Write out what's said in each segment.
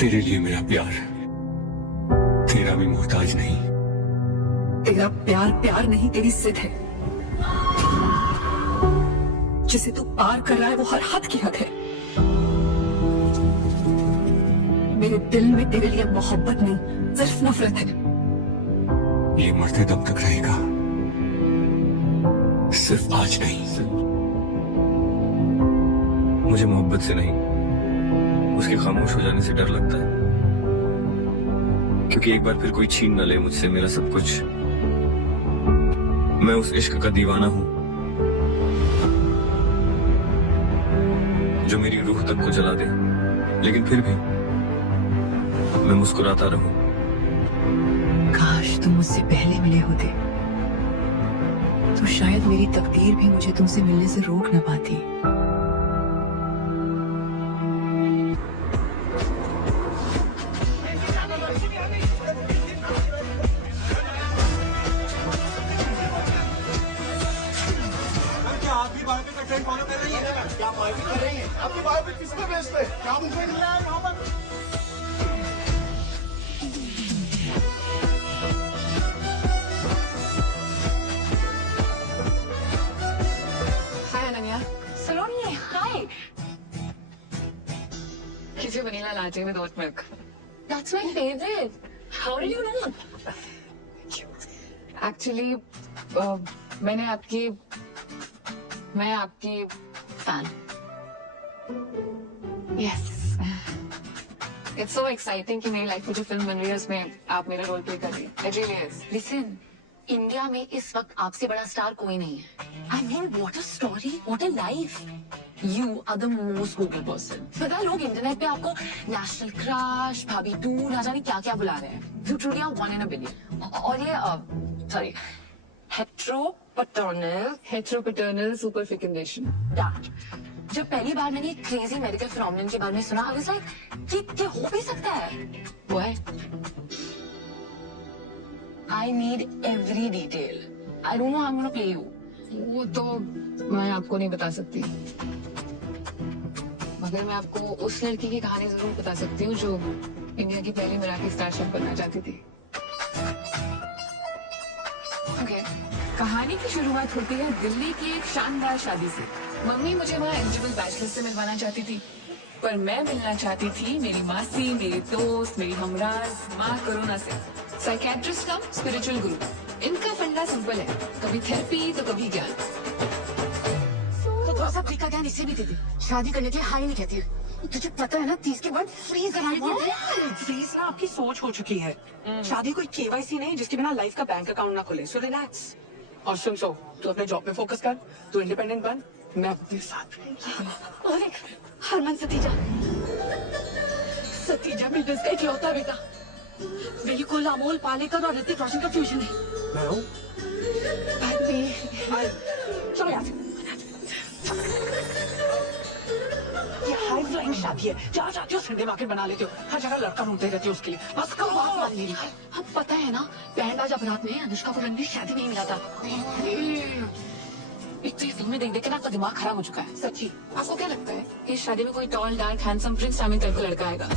तेरे लिए मेरा प्यार तेरा भी मोहताज नहीं। तेरा प्यार प्यार नहीं, तेरी जिद है। जिसे तू पार कर रहा है वो हर हद की हद है। मेरे दिल में तेरे लिए मोहब्बत नहीं, सिर्फ नफरत है। ये मरते दम तक रहेगा, सिर्फ आज नहीं। मुझे मोहब्बत से नहीं, उसके खामोश हो जाने से डर लगता है, क्योंकि एक बार फिर कोई छीन न ले मुझसे मेरा सब कुछ। मैं उस इश्क का दीवाना हूं जो मेरी रूह तक को जला दे, लेकिन फिर भी मैं मुस्कुराता रहूं। काश तुम मुझसे पहले मिले होते तो शायद मेरी तकदीर भी मुझे तुमसे मिलने से रोक न पाती। फॉलो कर रही है क्या? बायोपिक कर रही है? आपकी बायोपिक किस पे बेस्ड है? क्या मूवमेंट लिया है यहाँ पर? हाय अनन्या। सलोनी, हाय। किसी vanilla latte with oat milk. That's my favorite. How did you know? Actually मैं आपकी fan. Yes. It's so exciting कि मेरी लाइफ में जो फिल्म बन रही है उसमें आप मेरा रोल प्ले कर रही हैं। It really is. Listen, India में इस वक्त आपसे बड़ा स्टार कोई नहीं है। I mean, what a story, what a life. You are the most Google person. पता है लोग इंटरनेट पे आपको नेशनल क्रश, भाभी टू, ना जाने क्या क्या बुला रहे हैं। You truly are 1 in a billion. और ये सॉरी हेटेरोपैटर्नल सुपरफिकेशन। that. जब पहली बार मैंने क्रेजी मेडिकल फिनोमेनन के बारे में सुना, I was like, ये हो भी सकता है। वो है I need every detail. I don't know how I'm gonna play you. वो तो मैं आपको नहीं बता सकती, मगर मैं आपको उस लड़की की कहानी जरूर बता सकती हूँ जो इंडिया की पहली मराठी स्टारशिप बनना चाहती थी। Okay. कहानी की शुरुआत होती है दिल्ली की एक शानदार शादी से। मम्मी मुझे वहाँ एलिजिबल बैचलर से मिलवाना चाहती थी, पर मैं मिलना चाहती थी मेरी मासी, मेरी दोस्त, मेरी हमराज माँ कोरोना से। साइकेट्रिस्ट कम स्पिरिचुअल गुरु। इनका फंडा सिंपल है, कभी थेरेपी तो कभी ज्ञान। तो थोड़ा सा फ्री का ज्ञान इसे भी दे दे। शादी करने के लिए हाई नहीं कहती है। तुझे पता है ना 30 के बाद फ्रीज कराना। फ्रीज ना आपकी सोच हो चुकी है। शादी कोई केवाईसी नहीं जिसके बिना लाइफ का बैंक अकाउंट ना खुले। So relax. और सुन, तू अपने जॉब पे फोकस कर, तू इंडिपेंडेंट बन, मैं अपने साथ। अरे हरमन सतीजा बिजनेस का इकलौता बेटा। बिल्कुल अमोल पालेकर और ऋतिक रोशन का फ्यूजन है। मैं हूँ। चलो यार, ये हाई फ्लाइंग शादी है। जहाँ चाहती हो संडे मार्केट बना लेते हो। हर जगह लड़का ढूंढते रहती हो उसके लिए। बस कब बात मान मेरी। हम पता है ना, बैंड बाजा बारात में अनुष्का को रणवीर शादी में ही मिला था। एक तो ये फिल्में देख देख के ना आपका दिमाग खराब हो चुका है। सच्ची आपको क्या लगता है कि शादी में कोई tall dark handsome Prince charming type का लड़का आएगा?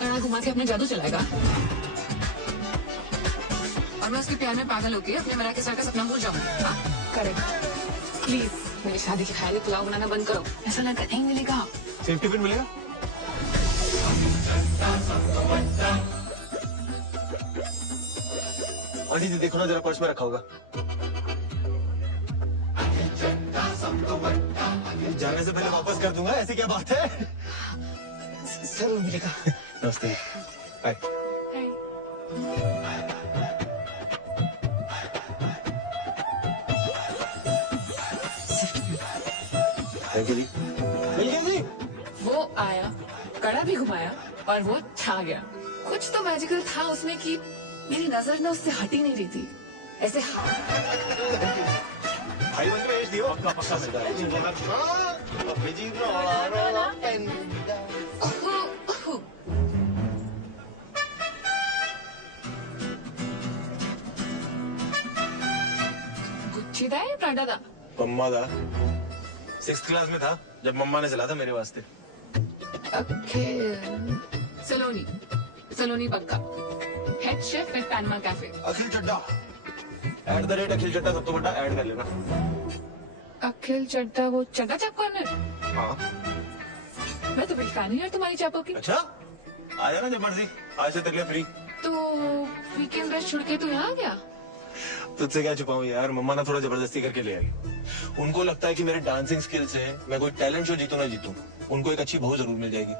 कड़ा घुमा के अपने जादू चलाएगा और मैं उसके प्यार में पागल होके अपने मरा के का सपना भूल जाऊंगा। करेक्ट। प्लीज मेरी शादी के खाए पुलाव बनाना बंद करो। ऐसा लड़का नहीं मिलेगा। सेफ्टी पिन मिलेगा? और दीदी देखो ना, जरा पर्स में रखा होगा। जाने से पहले वापस कर दूंगा, ऐसी क्या बात है? जरूर मिलेगा। नमस्ते। हाय। थैंक यू जी। मिल गया जी। वो आया, कड़ा भी घुमाया और वो छा गया। कुछ तो मैजिकल था उसमें कि मेरी नजर ना उससे हट ही नहीं रही थी। ऐसे भाई बन के भेज दियो। पक्का गुच्ची था या प्राडा था? पम्मा दा 6th क्लास में था जब मम्मा ने चला था मेरे वास्ते। अखिल सलोनी, सलोनी पक्का head chef at Panama cafe. Akhil Chadha @Akhil Chadha सब तो बड़ा ऐड कर लेना। अखिल चड्डा, वो चड्डा चाप कॉर्नर। हाँ मैं तो बड़ी फैन हूँ यार तुम्हारी चापों की। अच्छा, आ जाना जब मर्जी, आज से तेरे लिए फ्री। तो वीकेंड रेस्ट छोड़ के तू यहाँ आ गया? तुझसे क्या छुपाऊं यार, मम्मा ना थोड़ा जबरदस्ती करके ले आई। उनको लगता है कि मेरे डांसिंग स्किल से मैं कोई टैलेंट शो जीतू ना जीतू, उनको एक अच्छी बहू जरूर मिल जाएगी।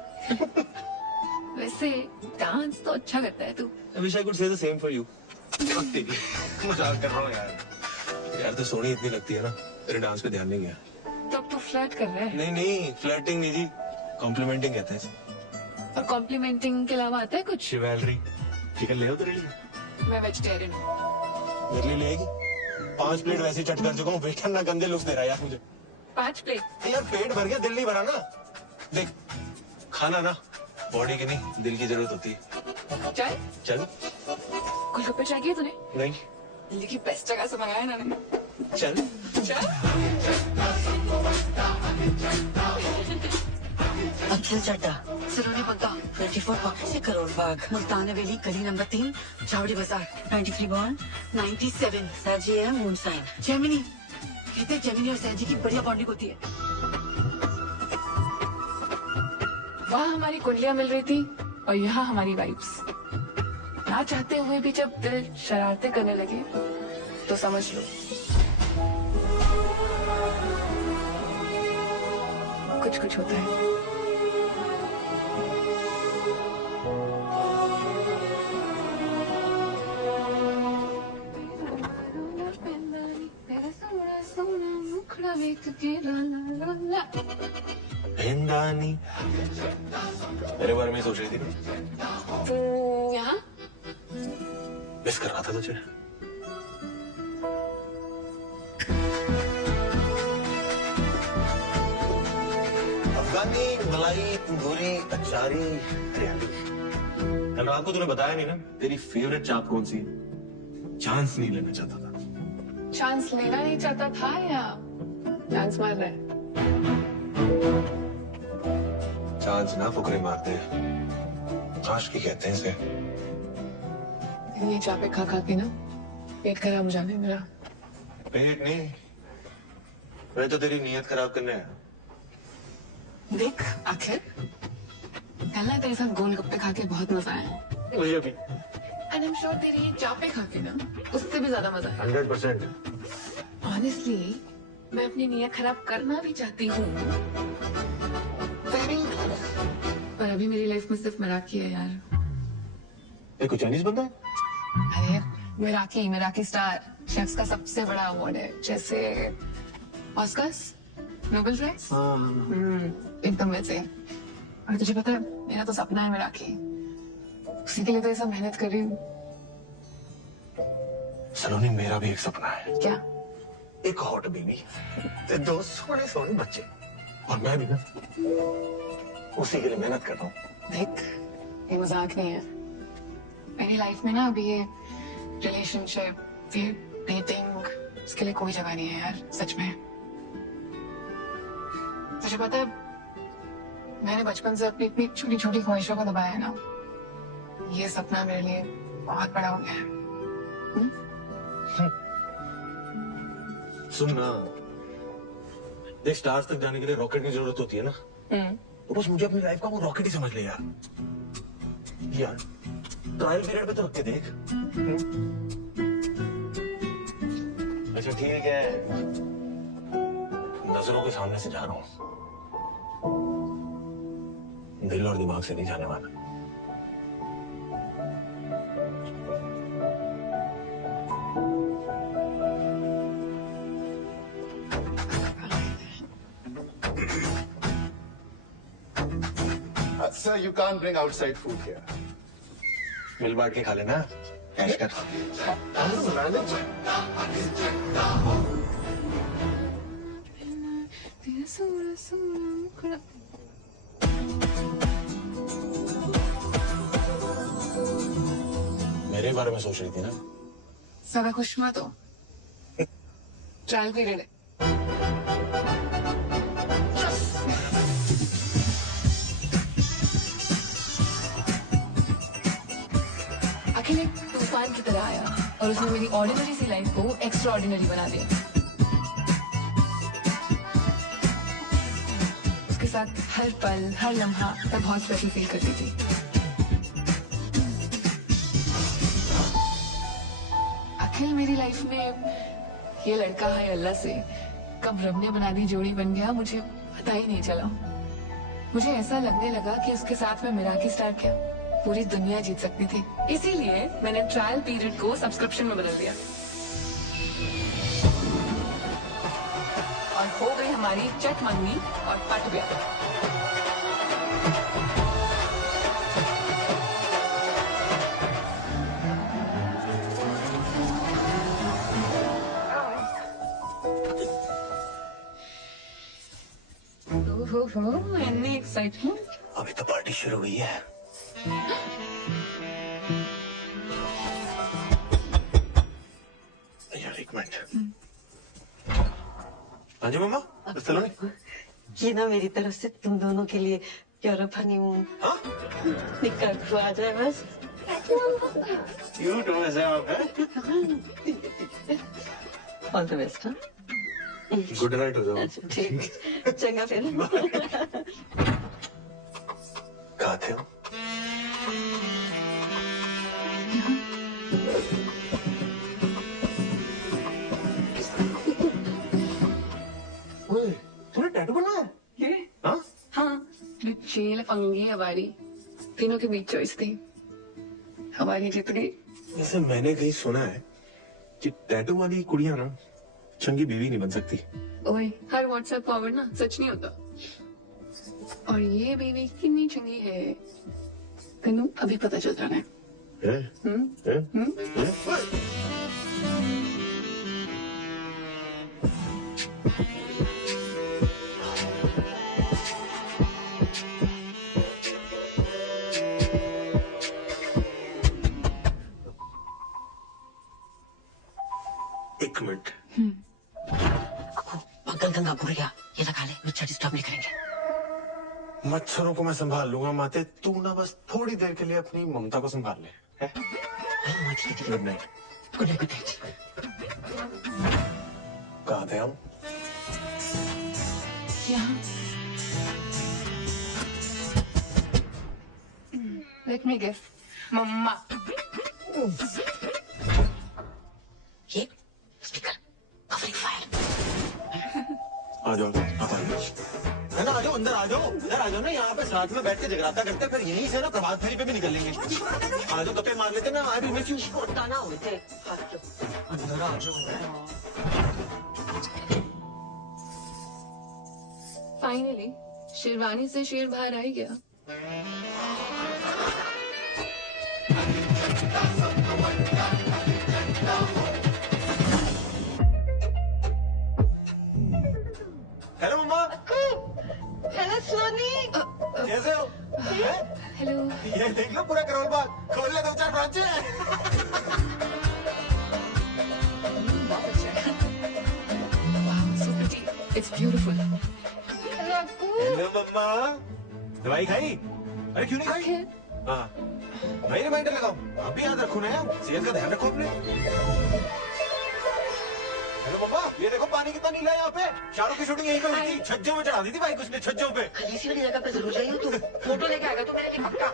वैसे डांस तो अच्छा करता है तू। I wish I could say the same for you. मजाक कर रहा हूँ यार। यार तो सोनी इतनी लगती है ना, तेरे डांस पे ध्यान नहीं गया। तो अब तू फ्लर्ट कर रहा है? नहीं नहीं, फ्लर्टिंग नहीं जी, कॉम्प्लीमेंटिंग कहते हैं इसे। और कॉम्प्लीमेंटिंग के अलावा आता है कुछ? शिवैलरी। चिकन ले आओ तेरे लिए। मैं वेजिटेरियन हूँ। मेरे लिए ले आएगी? 5 प्लेट वैसे चट कर चुका हूँ, वेटर ना गंदे लुक दे रहा है यार मुझे। 5 प्लेट? यार पेट भर गया, दिल नहीं भरा ना। देख, खाना ना बॉडी की नहीं दिल की जरूरत होती है। चाय? चल। गोलगप्पे ट्राई किए तूने? नहीं। दिल्ली की बेस्ट जगह से मंगाया ना मैंने। चल। चल। अखिल चड्डा, सलोनी पक्का, 24 करोड़ बाग, मुल्तान हवेली, गली नंबर 3, चावड़ी बाजार, 93 बॉर्न, 97 सरजी है, मून साइन, जेमिनी। कहते हैं जेमिनी और सरजी की बढ़िया बॉन्डिंग होती है। वहाँ हमारी कुंडलियाँ मिल रही थी और यहाँ हमारी वाइब्स। ना चाहते हुए भी जब दिल शरारतें करने लगे तो समझ लो कुछ कुछ होता है। हिंदानी मेरे बारे में सोच रही थी ना? यहाँ मिस कर रहा था तुझे। अफगानी मलाई तंदूरी अचारी हरियाली। कल रात को तूने बताया नहीं ना तेरी फेवरेट चाप कौन सी है? चांस नहीं लेना चाहता था। चांस लेना नहीं चाहता था या चांस मार रहा है? चांस ना फुकरे मारते हैं, आशिकी कहते हैं इसे। ये चापे खा खा के ना पेट खराब हो जाने मेरा। पेट नहीं, मैं तो तेरी नीयत खराब करने आया। देख आखिर कल ना तेरे साथ गोलगप्पे खा के बहुत मजा आया। मुझे भी। एंड आई एम श्योर तेरी ये चापे खा के ना उससे भी ज्यादा मजा आया। 100%। ऑनेस्टली मैं अपनी नीयत खराब करना भी चाहती हूँ, पर अभी मेरी लाइफ में सिर्फ मराठी है यार। ये कोई चाइनीज बंदा है? अरे मेराकी स्टार शेफ्स का सबसे बड़ा अवार्ड है, जैसे ऑस्कर्स, नोबेल प्राइज। एकदम वैसे। और तुझे पता है मेरा तो सपना है मेराकी, उसी के लिए तो ये सब मेहनत कर रही हूँ। सलोनी मेरा भी एक सपना है। क्या? एक हॉट बेबी, 2 सोने सोने बच्चे, और मैं भी ना उसी के लिए मेहनत कर रहा हूँ। देख ये मजाक नहीं है। मेरी लाइफ में ना अभी ये रिलेशनशिप, ये डेटिंग, इसके लिए कोई जगह नहीं है यार, सच में। तुझे पता है मैंने बचपन से अपनी इतनी छोटी छोटी ख्वाहिशों को दबाया है ना, ये सपना मेरे लिए बहुत बड़ा हो गया है। सुन ना, देख स्टार्स तक जाने के लिए रॉकेट की जरूरत होती है ना, तो बस मुझे अपनी लाइफ का वो रॉकेट ही समझ ले यार। यार ट्रायल पीरियड पे तो रख के देख। अच्छा ठीक है, नजरों के सामने से जा रहा हूँ, दिल और दिमाग से नहीं जाने वाला। Sir, you can't bring outside food here. मिल बांट के खा लेना, ऐश कर। मेरे बारे में सोच रही थी ना? ज्यादा खुश मत हो, ट्रायल पीरियड है। अखिल एक तूफान की तरह आया और उसने मेरी ऑर्डिनरी सी लाइफ को एक्स्ट्रा ऑर्डिनरी बना दिया। उसके साथ हर पल हर लम्हा मैं बहुत स्पेशल फील करती थी। अखिल मेरी लाइफ में ये लड़का है अल्लाह से कब रब ने बना दी जोड़ी बन गया मुझे पता ही नहीं चला। मुझे ऐसा लगने लगा कि उसके साथ में मिराकी स्टार क्या पूरी दुनिया जीत सकती थी। इसीलिए मैंने ट्रायल पीरियड को सब्सक्रिप्शन में बदल दिया और हो गई हमारी चट मंगनी और पट गया। इतनी एक्साइटमेंट। अभी तो पार्टी शुरू हुई है। यार एक मिनट। हाँ जी मम्मा, सलोनी। ये ना मेरी तरफ से तुम दोनों के लिए यूरोप हनीमून। हाँ? निकाल को आ जाए बस। क्यूट हो वैसे आप हैं? All the best. हाँ गुड नाइट हो जाओ। ठीक, चंगा फिर। कहाँ थे हो? तूने टैटू बनवाया? ये हाँ? हाँ चेल पंगी हमारी तीनों के बीच चॉइस थी। हमारी जीत गई। वैसे मैंने कहीं सुना है कि टैटू वाली कुड़ियां ना चंगी बीवी नहीं बन सकती। ओए हर व्हाट्सएप फॉरवर्ड ना सच नहीं होता। और ये बीवी कितनी चंगी है तेनू अभी पता चल जाना है। एक मिनट। अंकल गंगा बुढ़िया ये लगा ले, बच्चा डिस्टर्ब नहीं करेंगे। मच्छरों को मैं संभाल लूंगा माते, तू ना बस थोड़ी देर के लिए अपनी ममता को संभाल ले। Good night. Good night, good night. कहाँ थे हम? यहाँ लेट मी गेस मम्मा। ये स्पीकर कवरिंग फायर। आ जाओ, है ना, आ जाओ अंदर, आ जाओ इधर, आ जाओ ना, यहाँ पे साथ में बैठ के जगराता करते, फिर यहीं से ना प्रभात फेरी पे भी निकल लेंगे। आ जाओ, गप्पे मार लेते ना। I will miss you. छोटा ना होते। अंदर आ जाओ। फाइनली शेरवानी से शेर बाहर आ ही गया। हेलो मम्मा। हेलो सोनी। कैसे हो? हेलो। ये देख लो पूरा करोल बाग, खोल ले 2-4 ब्रांचें। Wow, so pretty. It's beautiful. Hello mamma, दवाई खाई? अरे क्यों नहीं खाई? हाँ, मैं रिमाइंडर लगाऊं। आप भी याद रखो ना यार, सेहत का ध्यान रखो अपने। हेलो मम्मा, ये देखो पानी कितना नीला है यहाँ पे। शाहरुख की शूटिंग यहीं पे हुई थी। छज्जों में चढ़ा दी थी बाइक उसने, छज्जों पे। इसी वाली जगह पे जरूर जाइए। तू फोटो लेके आएगा तो मेरे लिए पक्का।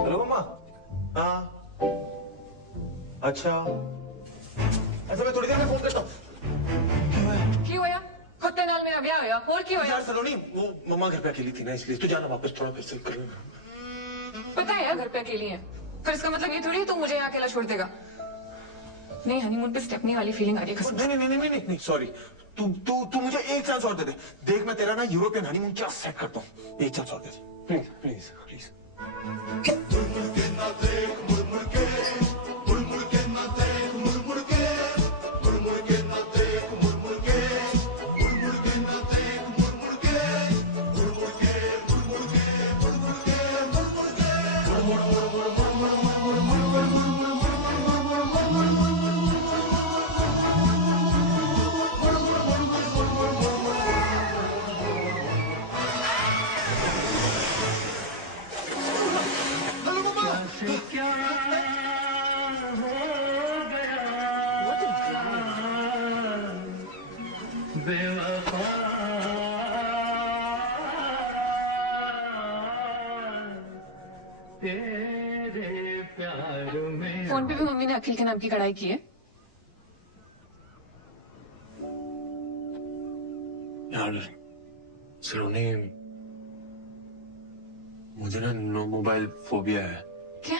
हेलो मम्मा। हाँ, अच्छा ऐसा मैं थोड़ी देर में फोन करता हूँ। की होया कुत्ते नाल मेरा ब्याह होया और की होया। यार सलोनी, वो मम्मा घर पे अकेली थी ना, इसलिए तू जाना वापस, थोड़ा फिर से कर लेना। पता है यार घर पे अकेली है, फिर इसका मतलब ये थोड़ी है तू मुझे यहाँ अकेला छोड़ देगा। नहीं हनीमून पे स्टेपनी वाली फीलिंग आ रही है कसम से। नहीं सॉरी। तू मुझे एक चांस और दे दे। देख मैं तेरा ना यूरोपियन हनीमून क्या सेट करता हूँ। एक चांस और दे दे प्लीज प्लीज प्लीज। फोन पे भी मम्मी ने अखिल के नाम की कढ़ाई की है। यार सलोनी, मुझे ना नो मोबाइल फोबिया है। क्या?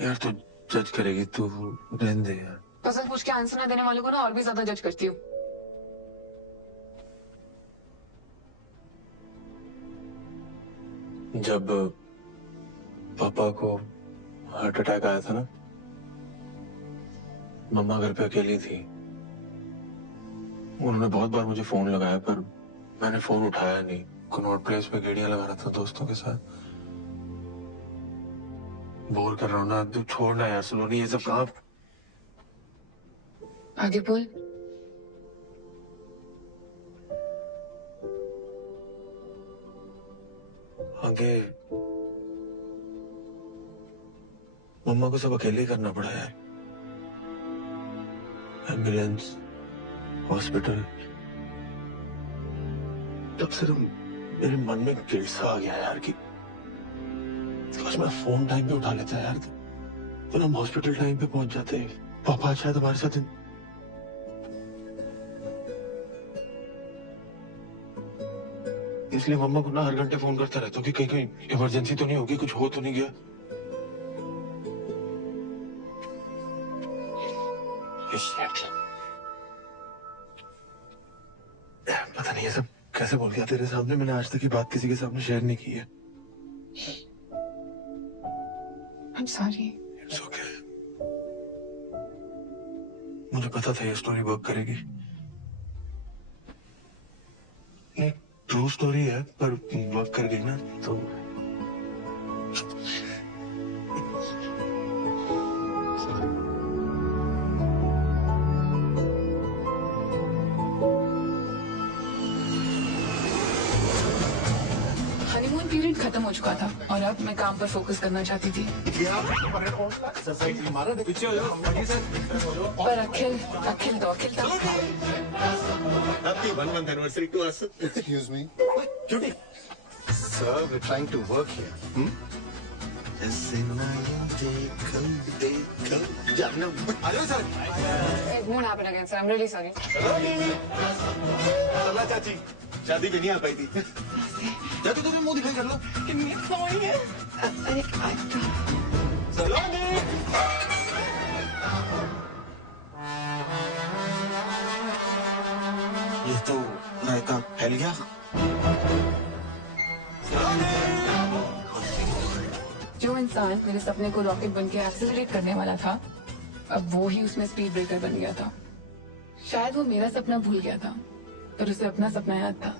यार तू जज करेगी, तू रहने दे यार। पसंद पूछ के आंसर ना देने वालों को ना और भी ज्यादा जज करती हूँ। जब पापा को हार्ट अटैक आया था ना, मम्मा घर पे अकेली थी। उन्होंने बहुत बार मुझे फोन लगाया पर मैंने फोन उठाया नहीं। कनॉट प्लेस पे गेड़ियां लगा रहा था दोस्तों के साथ। बोर कर रहा हूँ ना, तू छोड़ना यार सलोनी, ये सब काम। आगे बोल। आगे मम्मा को सब अकेले ही करना पड़ा यार। Ambulance, hospital. तब से तो मेरे मन में गिल्ट सा आ गया यार कि काश मैं फोन टाइम पे उठा लेता यार, तो हम हॉस्पिटल टाइम पे पहुंच जाते। पापा शायद हमारे साथ इसलिए मम्मा को ना हर घंटे फोन करता रहता हूँ कि कहीं कहीं इमरजेंसी तो नहीं होगी, कुछ हो तो नहीं गया। पता नहीं ये सब कैसे बोल गया तेरे सामने। मैंने आज तक ये बात किसी के सामने शेयर नहीं की है। I'm sorry. It's okay. मुझे पता था ये स्टोरी वर्क करेगी। नहीं, ट्रू स्टोरी है पर वर्क कर गई ना तो। हनीमून पीरियड खत्म हो चुका था और अब मैं काम पर फोकस करना चाहती थी। पर अखिल तो अखिल था। Happy 1 month anniversary to us. Excuse me. Cutie. Sir, we're trying to work here. Hello, sir. It won't happen again, sir. I'm really sorry. चला चाची, शादी पे नहीं आ पाई थी। जाते तो मुंह दिखाई कर लो। कितनी सॉरी है। अरे सलोनी। ये तो रायता फैल गया। जो इंसान मेरे सपने को रॉकेट बन के एक्सेलरेट करने वाला था, अब वो ही उसमें स्पीड ब्रेकर बन गया था। शायद वो मेरा सपना भूल गया था, पर उसे अपना सपना याद था।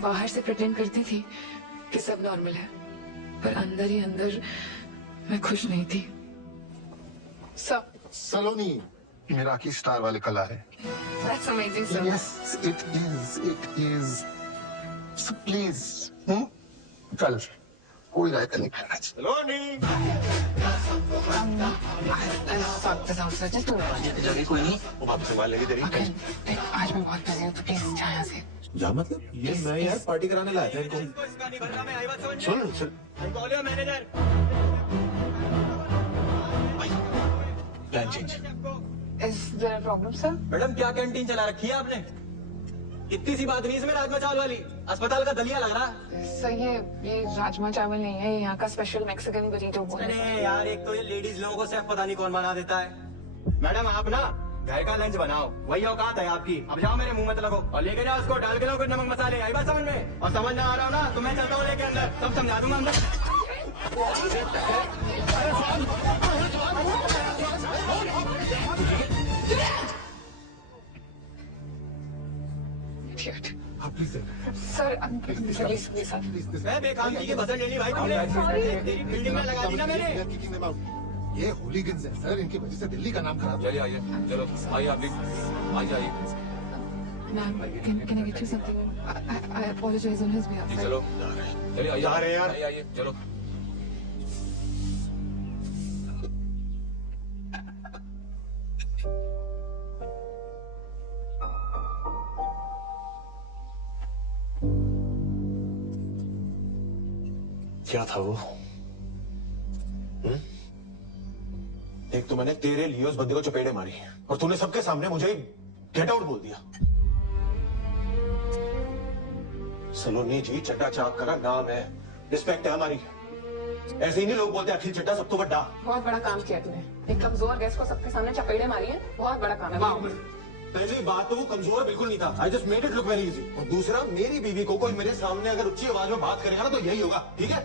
बाहर से प्रिटेंड करती थी कि सब नॉर्मल है, पर अंदर ही अंदर मैं खुश नहीं थी। सब सलोनी, मेरा की स्टार वाले कला है। That's amazing, sir. Yes, it is. It is. So please, कल कोई रायता नहीं खाना। सलोनी। कोई नहीं, वो वापस संभाल लेगी तेरी। आज मैं बहुत बिजी हूँ, तो प्लीज जा यहाँ से। जा मतलब? ये मैं यार पार्टी कराने लाया था इनको। सुन। Plan change. Is there a problem, sir? Madam क्या कैंटीन चला रखी है आपने? इतनी सी बात नहीं इसमें राजमा चावल वाली, अस्पताल का दलिया लग रहा है। सर ये राजमा चावल नहीं है, ये यहाँ का स्पेशल मैक्सिकन बरीटो बोल रहे हैं। अरे यार, एक तो ये लेडीज लोगों को सिर्फ पता नहीं कौन बना देता है। मैडम आप ना घर का लंच बनाओ, वही औकात है आपकी। अब जाओ मेरे मुंह मत लगो और लेके जाओ उसको, डाल के लो कुछ नमक मसाले। आई बात समझ में? और समझ ना आ रहा हो ना तो मैं चलता हूँ लेके अंदर, सब समझा दूंगा अंदर। सर प्लीज मैं बेकाम की बसर ले ली भाई तुमने, तेरी बिल्डिंग में लगा दी ना मैंने। ये होलीगन्स है सर, इनकी वजह से दिल्ली का नाम खराब। चलिए आइए, चलो आइए आप भी आइए। Ma'am, can I get you something? I apologize on his behalf. चलो चलिए आइए जा रहे हैं यार। आइए आइए चलो। क्या था वो? एक तो मैंने तेरे लिए उस बंदे को चपेड़े मारी और तूने सबके सामने मुझे गेट आउट बोल दिया। सलोनी जी चड्डा चाप करा नाम है, रिस्पेक्ट है हमारी। ऐसे ही नहीं लोग बोलते अखिल चड्डा सब तो बड़ा। बहुत बड़ा काम किया तूने। एक कमजोर गेस्ट को सबके सामने चपेड़े मारी है, बहुत बड़ा काम है। वाह। पहली बात तो वो कमजोर बिल्कुल नहीं था। I just made it look very easy. और दूसरा, मेरी बीवी को कोई मेरे सामने अगर ऊंची आवाज में बात करेगा ना तो यही होगा, ठीक है?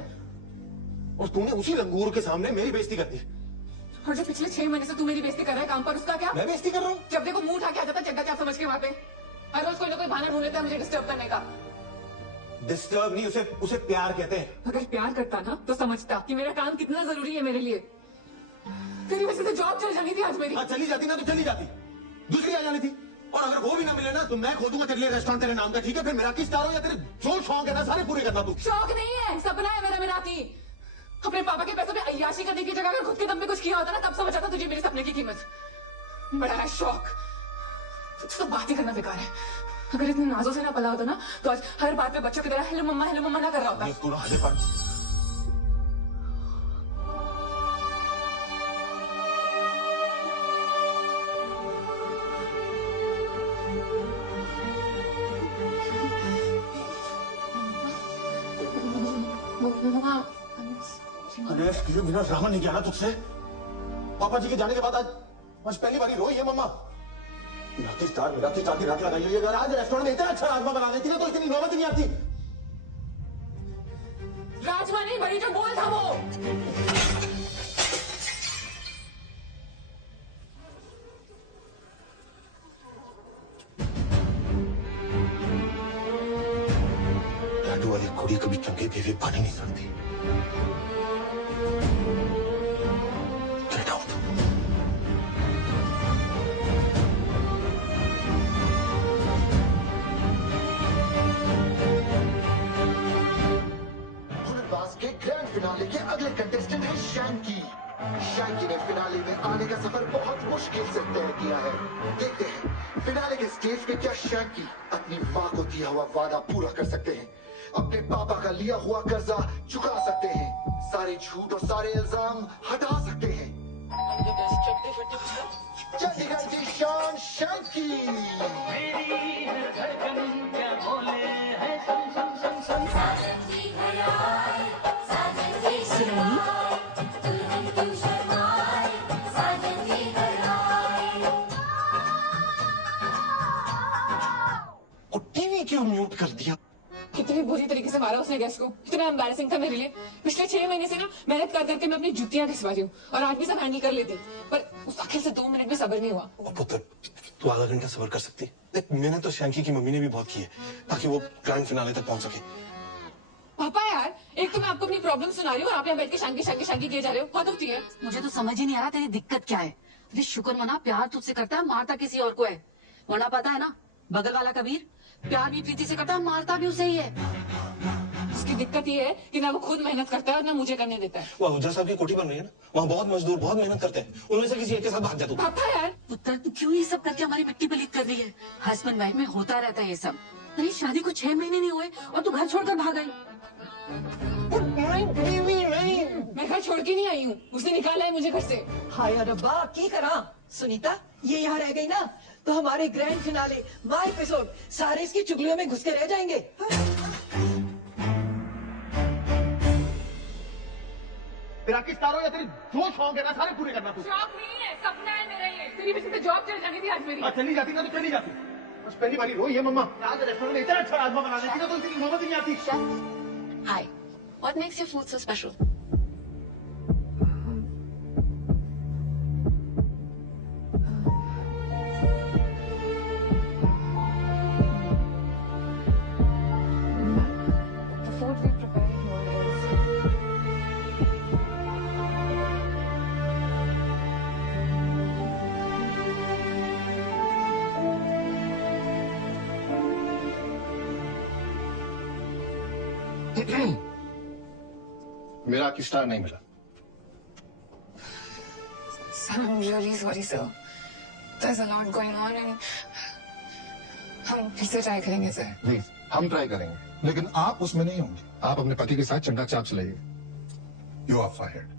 और तूने उसी लंगूर के सामने मेरी बेइज्जती कर दी। और जो पिछले 6 महीने से तू मेरी बेइज्जती कर रहा है काम पर, उसका क्या? मैं बेइज्जती कर रहा हूँ? जब देखो मुंह उठा के आ जाता चड्डा चाप समझ के वहां पे। हर रोज कोई ना कोई बहाना ढूंढ लेता है मुझे डिस्टर्ब करने का। डिस्टर्ब नहीं, उसे प्यार कहते हैं। अगर प्यार करता ना तो समझता कि मेरा काम कितना जरूरी है मेरे लिए। तेरी वजह से जॉब चल जानी थी आज मेरी। हाँ, चली जाती ना तो चली जाती, दूसरी आ जानी थी। और अगर वो भी ना मिले ना तो मैं खोदूंगा तेरे लिए रेस्टोरेंट तेरे नाम का, ठीक है? फिर मेरा किस स्टार हो या तेरे जो शौक है ना सारे पूरे करना तू। शौक नहीं है, सपना है मेरा मिराती। अपने पापा के पैसों पे अय्याशी करने की जगह अगर खुद के दम पे कुछ किया होता ना तब समझ आता तुझे मेरे सपने की कीमत। बड़ा है शौक, तो बात ही करना बेकार है। अगर इतने नाजों से ना पला होता ना तो आज हर बात पे बच्चों की तरह हेलो मम्मा ना कर रहा होता। तू ना हजे पर मम्मा, अरे किए बिना ड्रामा नहीं किया ना तुझसे। पापा जी के जाने के बाद आज पहली बारी रोई है मम्मा। राखी स्टार की राख लगाई हुई है। अगर आज रेस्टोरेंट में इतना अच्छा राजमा बना देती ना तो इतनी नौबत ही नहीं आती। राजमा नहीं बड़ी जो बोल था वो। लाडू वाली कुड़ी कभी चंगे बेवे पानी नहीं सकती। Get out. हुनरबाज के ग्रैंड फिनाले के अगले कंटेस्टेंट है शैंकी। शैंकी ने फिनाले में आने का सफर बहुत मुश्किल से तय किया है। देखते हैं फिनाले के स्टेज पे क्या शैंकी अपनी माँ को दिया हुआ वादा पूरा कर सकते हैं, अपने पापा का लिया हुआ कर्जा चुका सकते हैं, सारे झूठ और सारे इल्जाम हटा सकते हैं। चंडीगढ़ की शान शैंकी। और टीवी क्यों म्यूट कर दिया? कितनी बुरी तरीके से मारा उसने गेस्ट को। इतना एम्बैरेसिंग था मेरे लिए। पिछले 6 महीने से ना मेहनत कर करके मैं अपनी जुतियां घिसवा रही हूँ और आज भी सब हैंडल कर लेती, पर उस आखिर से 2 मिनट भी सब्र नहीं हुआ। और पुत्र, तू आधा घंटा सब्र कर सकती? देख, मैंने तो शैंकी की मम्मी ने भी बहुत की है ताकि वो ग्रैंड फिनाले तक पहुंच सके। पापा यार, एक तो मैं आपको अपनी प्रॉब्लम सुना रही हूँ और आप यहाँ बैठ के शांकी किए जा रहे हो। बहुत होती है। मुझे तो समझ ही नहीं आ रहा तेरी दिक्कत क्या है। अरे शुक्र मना प्यार तुझसे करता है, मारता किसी और को है। वरना पता है ना, बगल वाला कबीर प्यार भी प्रीति से करता है, मारता भी उसे ही है। उसकी दिक्कत ये है कि ना वो खुद मेहनत करता है और ना मुझे करने देता है। वो हुजर साहब की कोठी बन रही है ना, वहाँ बहुत मजदूर बहुत मेहनत करते हैं, उनमें से किसी एक के साथ भाग जा तू। पापा यार, पुत्र तू क्यों ये सब करके हमारी मिट्टी पलीत कर रही है? हस्बैंड वाइफ में होता रहता है ये सब। अरे शादी को 6 महीने नहीं हुए और तू घर छोड़कर भाग गई। मैं घर छोड़ के नहीं आई हूँ, उसने निकाला है मुझे घर से। हाय रब्बा की करा सुनीता, ये यहाँ रह गई ना तो हमारे ग्रैंड फिनाले माय एपिसोड सारे इसकी चुगलियों में घुस के रह जाएंगे। तेरा किस तारो या तेरी जो शौक है ना सारे पूरे करना तू। शौक नहीं है, सपना है मेरे लिए। तेरी वजह से जॉब चल जानी थी आज मेरी। चली जाती ना तो चली जाती। बस पहली बारी रोई है मम्मा। आज रेस्टोरेंट में इतना अच्छा राजमा बना देती ना तो इतनी नौबत ही नहीं आती। Hi, what makes your food so special? The food we prepare here is मेरा आपकी स्टार नहीं मिला। Sir, I'm really sorry, sir. There's a lot going on and हम फिर से ट्राई करेंगे सर। जी, हम ट्राई करेंगे, लेकिन आप उसमें नहीं होंगे। आप अपने पति के साथ चंदा चाप चलाइए। You are fired.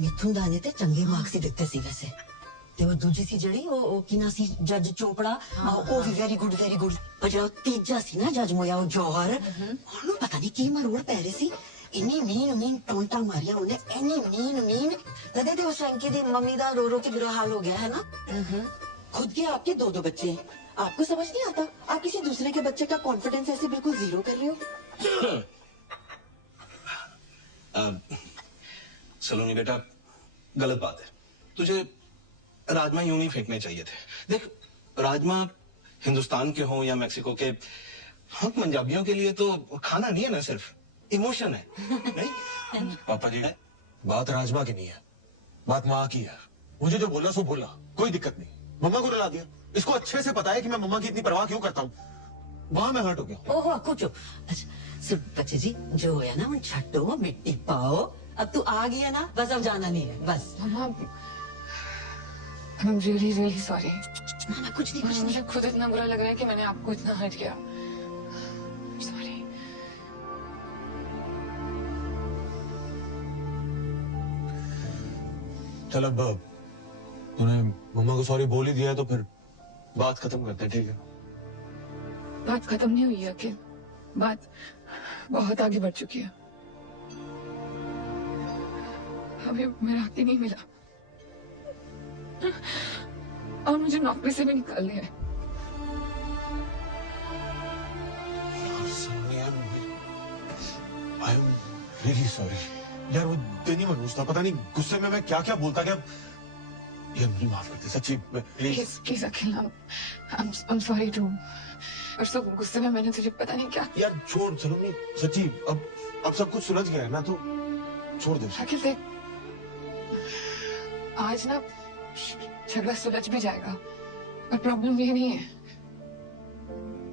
मिथुन दाने ते चंगे मार्क्स ही दिते सी वैसे ते वो दूजी सी जड़ी वो की ना सी जज चोपड़ा वो भी वेरी गुड पर जो तीजा सी ना जज मोया वो जौहर ਉਹਨੂੰ पता नहीं की मरोड़ पै रही सी इन्नी मीन टोंटा मारिया उन्हें इन्नी मीन तदे ते उस रंकी दी मम्मी दा रो के बुरा हाल हो गया है ना खुद के आपके दो बच्चे हैं आपको समझ नहीं आता आप किसी दूसरे के बच्चे का कॉन्फिडेंस ऐसे बिल्कुल जीरो कर रहे हो। सलोनी बेटा गलत बात है तुझे राजमा यूं नहीं फेंकने चाहिए थे। देख राजमा हिंदुस्तान के हों या मैक्सिको के हम पंजाबियों के लिए तो खाना नहीं है ना सिर्फ इमोशन है नहीं। पापा जी बात राजमा की नहीं है बात माँ की है। मुझे जो बोला सो बोला कोई दिक्कत नहीं मम्मा को रुला दिया। इसको अच्छे से पता है कि मैं मम्मा की इतनी परवाह क्यों करता हूँ। वहां मैं हर्ट हो गया। ओहो कुछ अच्छा सुन बच्चे जी जो है ना वो छटो मिट्टी पाओ अब तू आ गया ना बस अब जाना नहीं है बस। मम्मा I'm really sorry। ना कुछ नहीं मुझे खुद इतना बुरा लग रहा है कि मैंने आपको इतना हर्ट किया। सॉरी। चल अब तूने मम्मा को सॉरी बोल ही दिया है तो फिर बात खत्म करते हैं ठीक है। बात खत्म नहीं हुई है अखिल बात बहुत आगे बढ़ चुकी है। अभी मेरा हक ही नहीं मिला और मुझे नौकरी से भी निकाल दिया है। आई एम रियली सॉरी यार वो दिन ही मनहूस था पता नहीं गुस्से में मैं क्या क्या बोलता क्या। यार मुझे माफ कर दे सच्ची please Akhil I'm sorry too। परसों गुस्से में मैंने तुझे पता नहीं क्या यार छोड़ चलो नहीं सच्ची अब सब कुछ सुलझ गया है ना तो छोड़ दे। अखिल देख आज ना झगड़ा सुलझ भी जाएगा पर प्रॉब्लम ये नहीं है।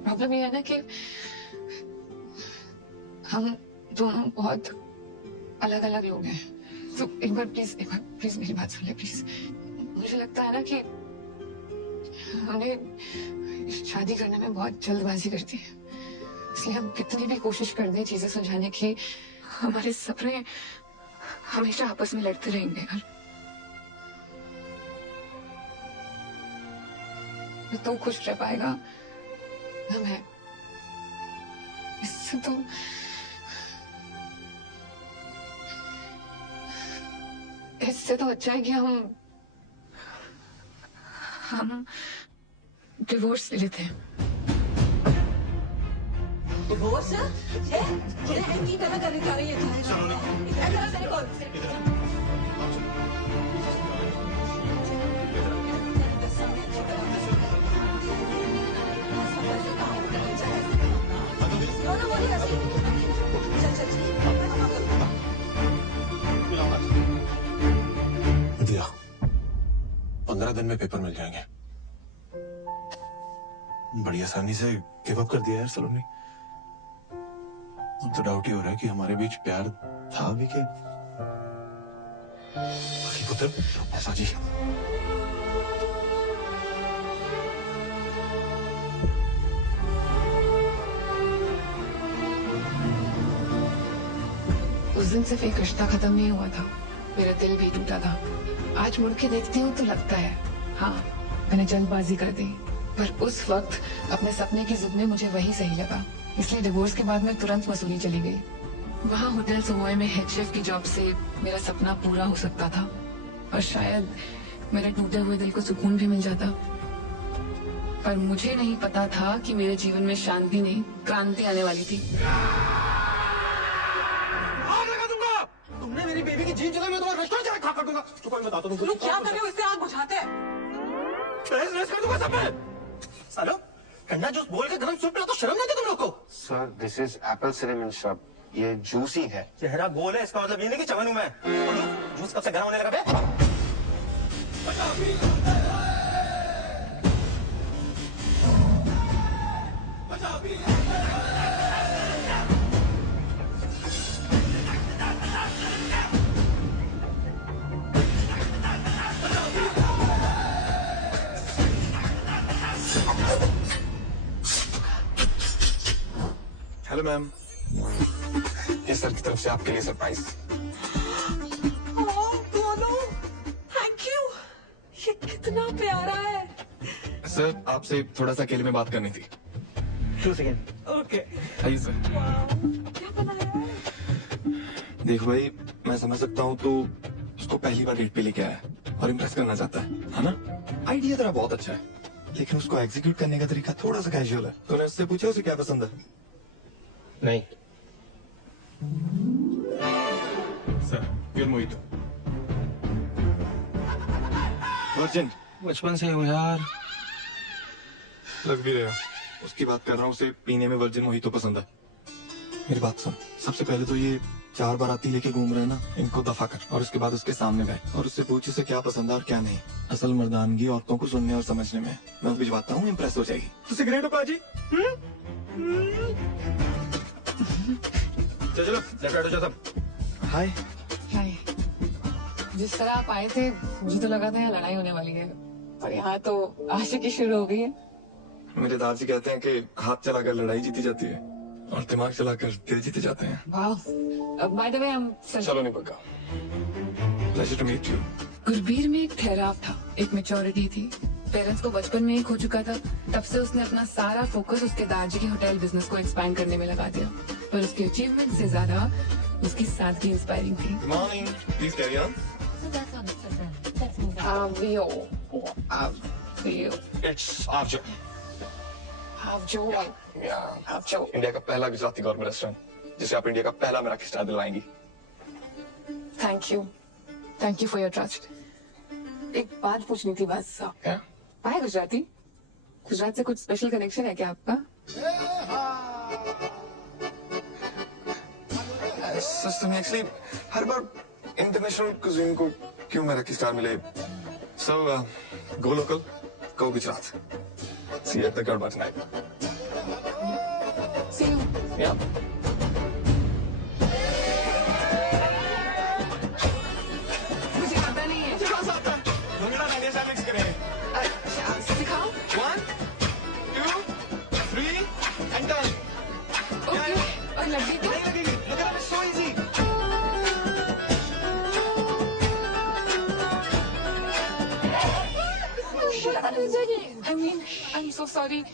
प्रॉब्लम ये है ना कि हम दोनों बहुत अलग अलग लोग हैं। तो एक बार प्लीज मेरी बात सुन ले प्लीज। मुझे लगता है ना कि हमने शादी करने में बहुत जल्दबाजी करती है इसलिए हम कितनी भी कोशिश कर दें चीजें सुलझाने की हमारे सपने हमेशा आपस में लड़ते रहेंगे यार। न तू खुश रह पाएगा न मैं। इससे तो अच्छा है कि हम डिवोर्स ले लेते हैं। डिवोर्स है की तरह करने जा रही है दिया 15 दिन में पेपर मिल जाएंगे। बड़ी आसानी से गिव अप कर दिया यार सलोनी। अब तो डाउट ही हो रहा है कि हमारे बीच प्यार था भी कि पुत्र ऐसा जी। उस दिन सिर्फ एक रिश्ता खत्म नहीं हुआ था मेरा दिल भी टूटा था। आज मुड़ के देखती हूँ तो लगता है हाँ मैंने जल्दबाजी कर दी पर उस वक्त अपने सपने की जिद में मुझे वही सही लगा इसलिए डिवोर्स के बाद मैं तुरंत मसूरी चली गई। वहाँ होटल सोमोए में हेड शेफ की जॉब से मेरा सपना पूरा हो सकता था और शायद मेरे टूटे हुए दिल को सुकून भी मिल जाता। पर मुझे नहीं पता था कि मेरे जीवन में शांति नहीं क्रांति आने वाली थी। तुमने मेरी बेबी की जीन जलाई मैं तुम्हारा रेस्टोरेंट जाके खा कर दूंगा। तो कोई बताता तुम क्या कर रहे हो इससे आग बुझाते हैं। रेस्ट कर दूंगा सब मैं। सालो ठंडा जूस बोल के गरम सूप पिला तो शर्म नहीं आती तुम लोग को? Sir this is Apple cinnamon shrub, ये जूसी है। चेहरा गोल है, इसका मतलब ये नहीं कि चवन हूं मैं। जूस कब से गर्म होने लगा बे? हेलो मैम, ये सर की तरफ से आपके लिए सरप्राइज। Thank you. ये कितना प्यारा है। सर आपसे थोड़ा सा अकेले में बात करनी थी। 2 सेकेंड। ओके। आइए सर। क्या बनाया है? देख भाई, मैं समझ सकता हूँ तो उसको पहली बार डेट पे लेके आया और इम्प्रेस करना चाहता है ना? आइडिया तेरा बहुत अच्छा है, लेकिन उसको एग्जीक्यूट करने का तरीका थोड़ा सा कैजुअल है। तूने उससे पूछा उसे क्या पसंद है? नहीं सर फिर मोहितो वर्जिन बचपन से हो यार। लग भी रहा, उसकी बात कर रहा हूँ। उसे पीने में वर्जिन मोहितो पसंद है। मेरी बात सुन, सबसे पहले तो ये 4 बाराती लेके घूम रहे हैं ना, इनको दफा कर और उसके बाद उसके सामने बैठ और उससे पूछ उसे क्या पसंद है और क्या नहीं। असल मर्दानगी औरतों को सुनने और समझने में। मैं भिजवाता हूँ, इम्प्रेस हो जाएगी। तो सिगरेट हो पाजी? चलो लेफ्ट सब। हाय। जिस तरह आप आए थे मुझे तो लगा था यहाँ लड़ाई होने वाली है, पर यहाँ तो आशिकी शुरू हो गई है। मेरे दादाजी कहते हैं कि हाथ चलाकर लड़ाई जीती जाती है और दिमाग चलाकर दिल जीते जाते हैं। वाह। बाय द वे हम चलो नहीं पक्का। Pleasure to meet you. Gurbir में एक ठहराव था, एक मैच्योरिटी थी। पेरेंट्स को बचपन में ही खो चुका था, तब से उसने अपना सारा फोकस उसके दादाजी के होटल बिजनेस को एक्सपैंड करने में लगा दिया। पर उसकी अचीवमेंट से ज्यादा उसकी सादगी इंस्पायरिंग थी। Morning, please carry on. It's Archer. India का पहला गुजराती गवर्नमेंट रेस्टोरेंट, जिसे आप इंडिया का पहला मेरा स्टार दिलवाएंगी। Thank you for your trust. एक बात पूछनी थी बस। क्या? पाए गुजराती? गुजरात से कुछ स्पेशल कनेक्शन है क्या आपका? एक्चुअली हर बार इंटरनेशनल कुजीन को क्यों मेरा स्टार मिले? So go local, go Gujarat. See you at the garba tonight. See you. Yeah. मुझे पता नहीं है। सिखाओ। 1 2 3 एंड डन। ओके। और लड़की को? Look at it, it's so easy. I mean, I'm so sorry.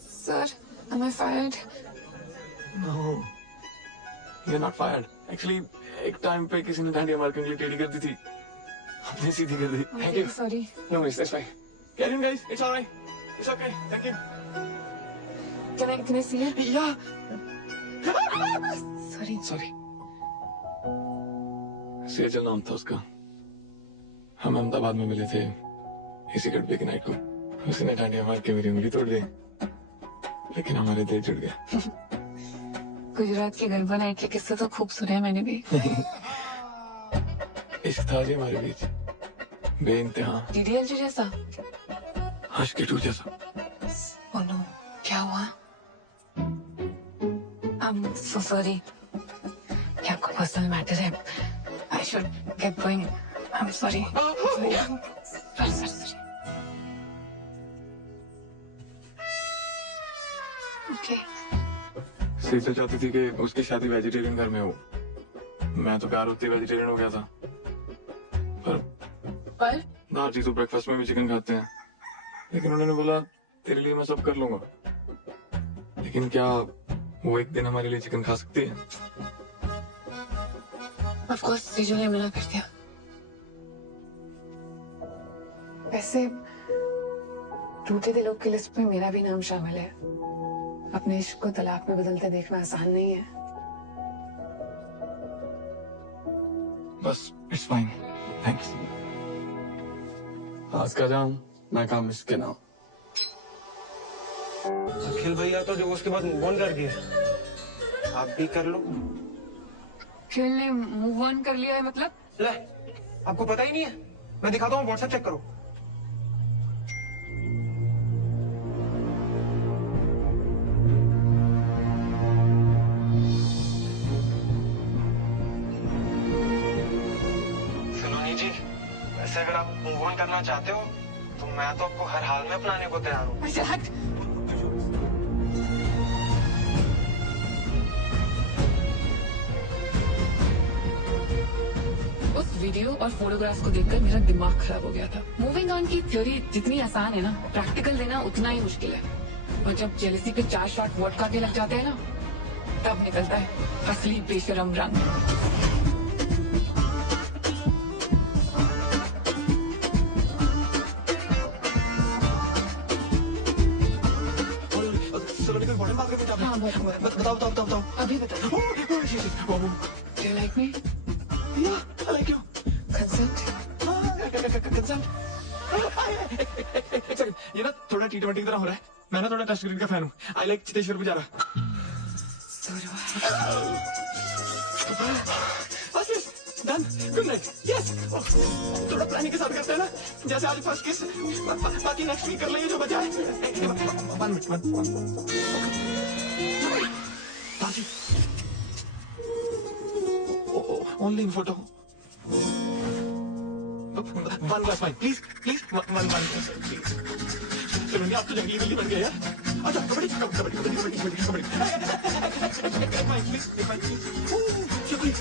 Sir, am I fired? No, you're not fired. Actually, एक time पे किसी ने डांडिया मार के उंगली टेढ़ी कर दी थी, आपने सीधी कर दी। Thank you. Sorry. No worries, that's fine. Carry on, guys. It's alright. It's okay. Thank you. Can I see it? Yeah. Sorry. Sejal नाम था उसका। हम अहमदाबाद में मिले थे इसी गड़बे की नाइट को। उसने डांडिया मार के मेरी उंगली तोड़ दी, लेकिन हमारे दिल जुड़ गया। गुजरात के गरबा नाइट के किस्से तो खूब सुने हैं मैंने भी। इश्क था जी हमारे बीच, बेइंतहा। DDLJ जैसा? आशिक के टूर जैसा। बोलो, क्या हुआ? I'm so sorry. क्या कोई पर्सनल मैटर है? I should get going. I'm sorry. Sorry. Okay. Sejal चाहती थी कि उसकी शादी वेजिटेरियन घर में हो। मैं तो प्यार होते वेजिटेरियन हो गया था। पर दादाजी तो ब्रेकफास्ट में भी चिकन खाते हैं, लेकिन उन्होंने बोला तेरे लिए मैं सब कर लूंगा। लेकिन क्या वो एक दिन हमारे लिए चिकन खा सकती है? Of course, सेजल ने मना कर दिया। वैसे टूटे दिलों की लिस्ट में मेरा भी नाम शामिल है। अपने इश्क को तलाक में बदलते देखना आसान नहीं है। बस इट्स फाइन, थैंक्स। आज का जाम मैं काम इसके नाम। अखिल भैया तो डिवोर्स के बाद मूव ऑन कर दिया, आप भी कर लो। अखिल ने मूव ऑन कर लिया है मतलब? ले, आपको पता ही नहीं है? मैं दिखाता हूँ, व्हाट्सएप चेक करो। सलोनी जी, वैसे अगर आप मूव ऑन करना चाहते हो तो मैं तो आपको हर हाल में अपनाने को तैयार हूँ। ऐसे हट। उस वीडियो और फोटोग्राफ को देखकर मेरा दिमाग खराब हो गया था। मूविंग ऑन की थ्योरी जितनी आसान है ना, प्रैक्टिकल देना उतना ही मुश्किल है। और जब जेलसी पे 4 शॉट वोडका के लग जाते हैं ना, तब निकलता है असली बेशरम रंग। हाँ, बताओ बताओ बताओ बताओ। अभी बताओ। Do you like me? Yeah, I like you. Consent? Consent? एक सेकंड, ये ना थोड़ा T20 की तरह हो रहा है। मैं ना थोड़ा टच स्क्रीन का फैन हूँ। I like Cheteshwar Pujara. बस yes, done, good night, yes। थोड़ा प्लानिंग के साथ करते हैं ना, जैसे आज फर्स्ट किस, बाकी नेक्स्ट वीक कर लेंगे जो बचा है। 1 मिनट। ताजी, only in photo. 1 glass wine, please, please, 1 glass wine, please। चलो आप तो जंगली बिल्ली बन गए यार। अच्छा कबड्डी कबड्डी कबड्डी कबड्डी कबड्डी कबड्डी। एक wine please, एक wine please। चुपड़ी।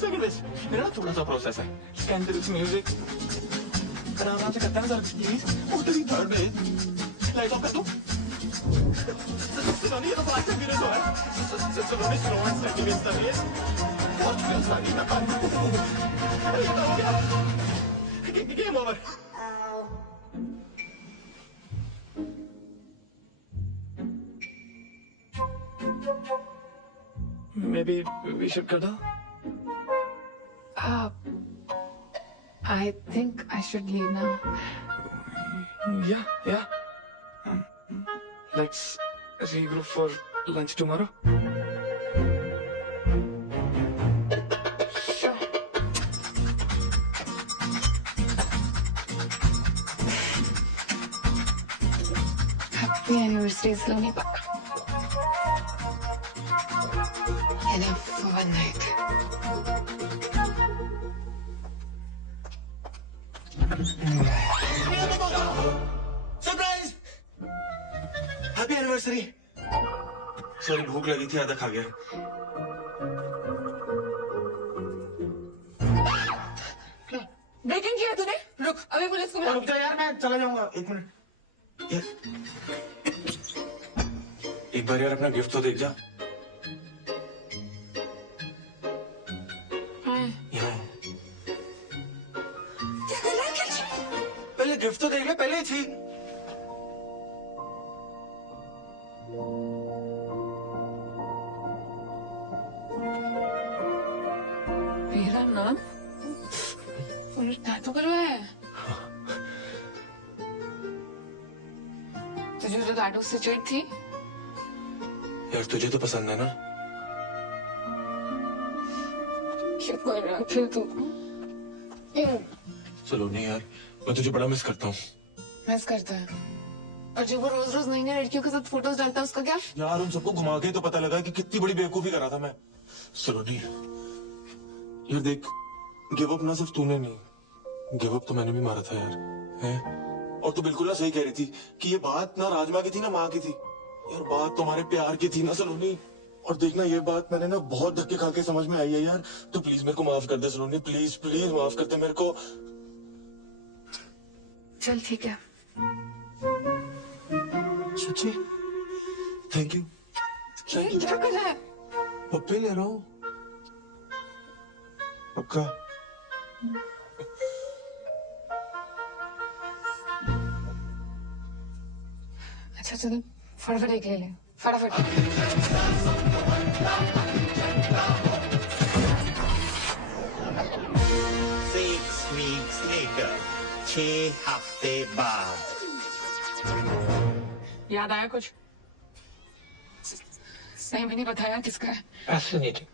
Second wish, मेरा ना थोड़ा सा प्रोसेस है। Scandals music। आराम से करते हैं सर, प्लीज। तेरी थर्ड में लाइट ऑफ कर दो। Sonny, the black computer is on. So don't slow and steady against the base. Watch me, Sonny. Game over. Maybe we should cuddle? I think I should leave now. Yeah. Let's regroup for lunch tomorrow. Sure. Happy anniversary, Saloni Pak. Enough for one night. Surprise! Happy anniversary. Sorry, भूख लगी थी, आधा खा गया। Breaking किया तूने? रुक, अभी पुलिस को बुला। रुक जा यार, मैं चला जाऊंगा। 1 मिनट। एक बार यार अपना गिफ्ट तो देख जा। यहाँ पहले गिफ्ट तो देख ले, पहले ही थी। मेरा नाम टैटू करवाया है? तुझे जो टैटू से चिढ़ थी? यार तुझे तो पसंद है ना? क्या कर रहा है तू? चलो नहीं यार, मैं तुझे बड़ा मिस करता हूँ। मिस करता है? और जो वो रोज रोज नई नई लड़कियों के साथ फोटोज डालता है, उसका क्या? यार उन सबको घुमा के तो पता लगा कि कितनी बड़ी बेवकूफी करा था मैं। सलोनी यार देख, गिव अप ना सिर्फ तूने नहीं, गिव अप तो मैंने भी मारा था यार, हैं? और तू बिल्कुल ना सही कह रही थी कि ये बात ना राजमा की थी ना माँ की थी। यार बात तुम्हारे प्यार की थी ना सलोनी। और देखना ये बात मैंने ना बहुत धक्के खा के समझ में आई है यार। तो प्लीज मेरे को माफ कर दे सलोनी, प्लीज प्लीज माफ कर दे मेरे को। चल ठीक है। सच्ची? Thank you. क्या कर रहा है? पप्पी ले रहा हूँ। पक्का? अच्छा चलो फटाफट एक ले ले, फटाफट। Six weeks 6 हफ्ते बाद। याद आया कुछ? नहीं, मैंने बताया किसका है। फैसिनेटिंग।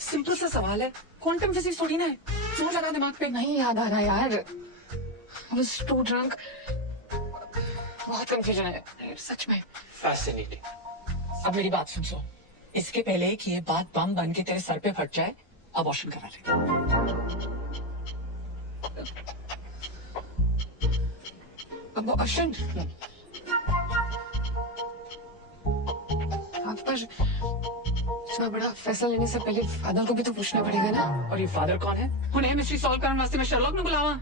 सिंपल सा सवाल है, क्वांटम फिजिक्स थोड़ी ना है। जोर लगा दिमाग पे। नहीं याद आ रहा यार। I was too drunk. बहुत कंफ्यूजन है सच में। फैसिनेटिंग। अब मेरी बात सुन। इसके पहले कि ये बात बम बन के तेरे सर पे फट जाए, अबॉर्शन करा ले। अबॉर्शन? आप पर इतना बड़ा फैसला लेने से पहले फादर को भी तो पूछना पड़ेगा ना। और ये फादर कौन है? उन्हें मिस्ट्री सॉल्व करने वास्ते मैं शर्लॉक ने बुलावा।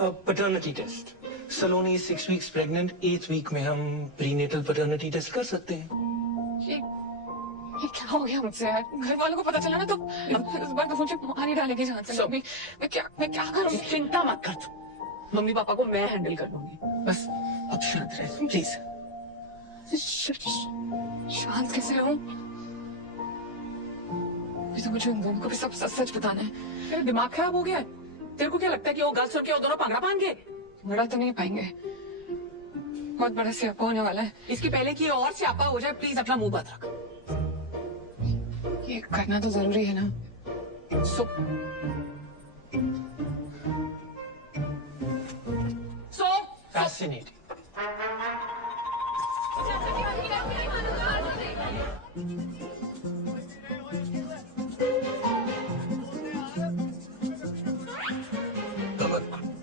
Paternity test. Saloni 6 weeks pregnant, 8th week में हम प्रीनेटल पैटर्निटी टेस्ट कर सकते हैं। ये क्या हो गया मुझसे यार? घर वालों को पता चला ना तो इस बार तो मुझे मार ही डालेंगे जान से। मैं क्या करूँ? चिंता मत कर तू। मम्मी पापा को मैं हैंडल कर लूंगी। बस अब शांत रह प्लीज। शांत कैसे रहूं? अभी तो मुझे उन दोनों को भी सब सच सच बताना है। तेरा दिमाग खराब हो गया है? तेरे को क्या लगता है कि वो गर्ल्स और के वो दोनों पांगड़ा पान के? बड़ा तो नहीं पाएंगे, बहुत बड़ा स्यापा होने वाला है। इसके पहले कि और स्यापा हो जाए, प्लीज अपना मुंह बंद रख। ये करना तो जरूरी है ना। So fascinating.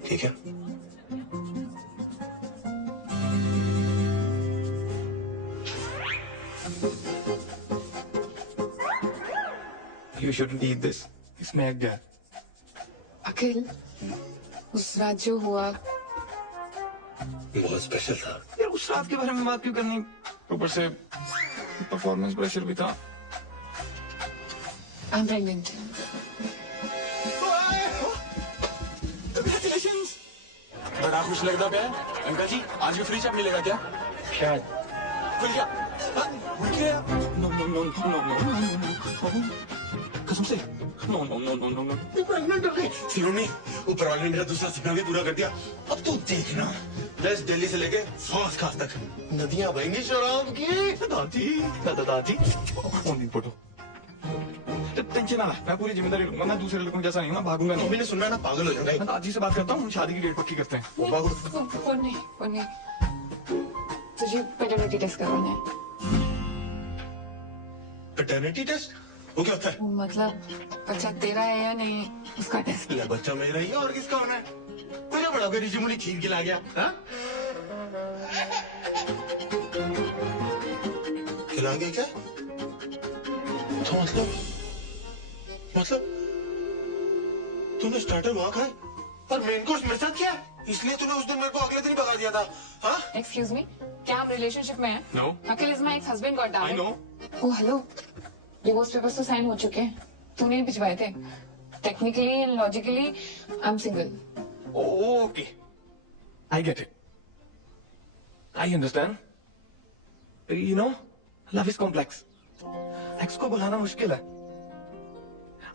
ठीक है। You shouldn't eat this. इसमें एग है। अखिल, उस रात जो हुआ बहुत स्पेशल था। यार उस रात के बारे में बात क्यों करनी? ऊपर से परफॉर्मेंस प्रेशर भी था। I'm pregnant. Congratulations! बड़ा खुश लगता है। अंकल जी, आज भी फ्री चाप मिलेगा क्या? शायद। खुल गया। खुल गया। No, no, no, no, no, no, no, no. कसम से? No, no, no, no, no, no. Pregnant हो गई। सिलोनी, ऊपर वाले ने मेरा दूसरा सपना भी पूरा कर दिया। अब तू देखना, वेस्ट दिल्ली से लेके फर्स्ट क्लास तक नदियां बहेंगी शराब की। दादी, दादी, फोन फोटो। टेंशन ना ले, मैं पूरी जिम्मेदारी लूंगा। मैं दूसरे लड़कों जैसा नहीं हूँ, मैं भागूंगा नहीं। मम्मी ने सुनना ना, पागल हो जाएगा। मैं दादी से बात करता हूँ, हम शादी की डेट पक्की करते हैं। फोन नहीं। तुझे पैटर्निटी टेस्ट करवाना है। Paternity test? वो क्या होता है? मतलब बच्चा तेरा है या नहीं, उसका टेस्ट। या बच्चा मेरा ही है और किसका होना है? तुझे बड़ा कोई ऋषि मुनि खीर खिला गया? हाँ? खिला गया क्या? तो मतलब तूने स्टार्टर वहां खाए और मेन कोर्स मेरे साथ किया, इसलिए तूने उस दिन मेरे को अगले दिन ही भगा दिया था। हाँ? Excuse me, क्या हम रिलेशनशिप में हैं? No. Akhil is my ex-husband, God damn it. I know. Oh hello, divorce papers तो साइन हो चुके हैं, तूने ही भिजवाए थे। Technically and logically I am single. Okay. I get it. I understand. You know, love is complex. X को बुलाना मुश्किल है।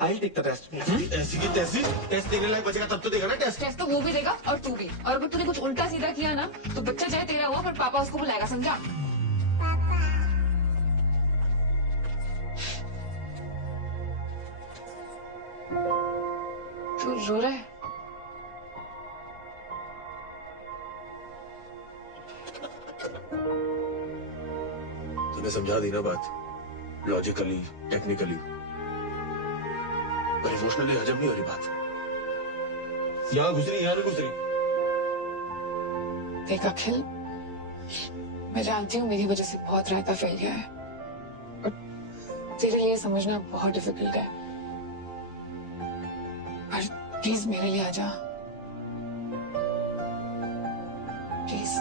I'll take the test. ऐसी की तैसी टेस्ट देने लायक बचेगा तब तो देगा ना टेस्ट। टेस्ट तो वो भी देगा और तू भी। और अगर तूने कुछ उल्टा सीधा किया ना तो बच्चा चाहे तेरा हुआ पर पापा उसको बुलाएगा, समझा? तू रो रहा है? तूने समझा दी ना बात, लॉजिकली, टेक्निकली, पर इमोशनली हजम नहीं हो रही बात। यहाँ गुजरी, यहाँ नहीं गुजरी। देख अखिल, मैं जानती हूँ मेरी वजह से बहुत रायता फैल गया है और तेरे लिए समझना बहुत डिफिकल्ट है, पर प्लीज मेरे लिए आ जा, प्लीज।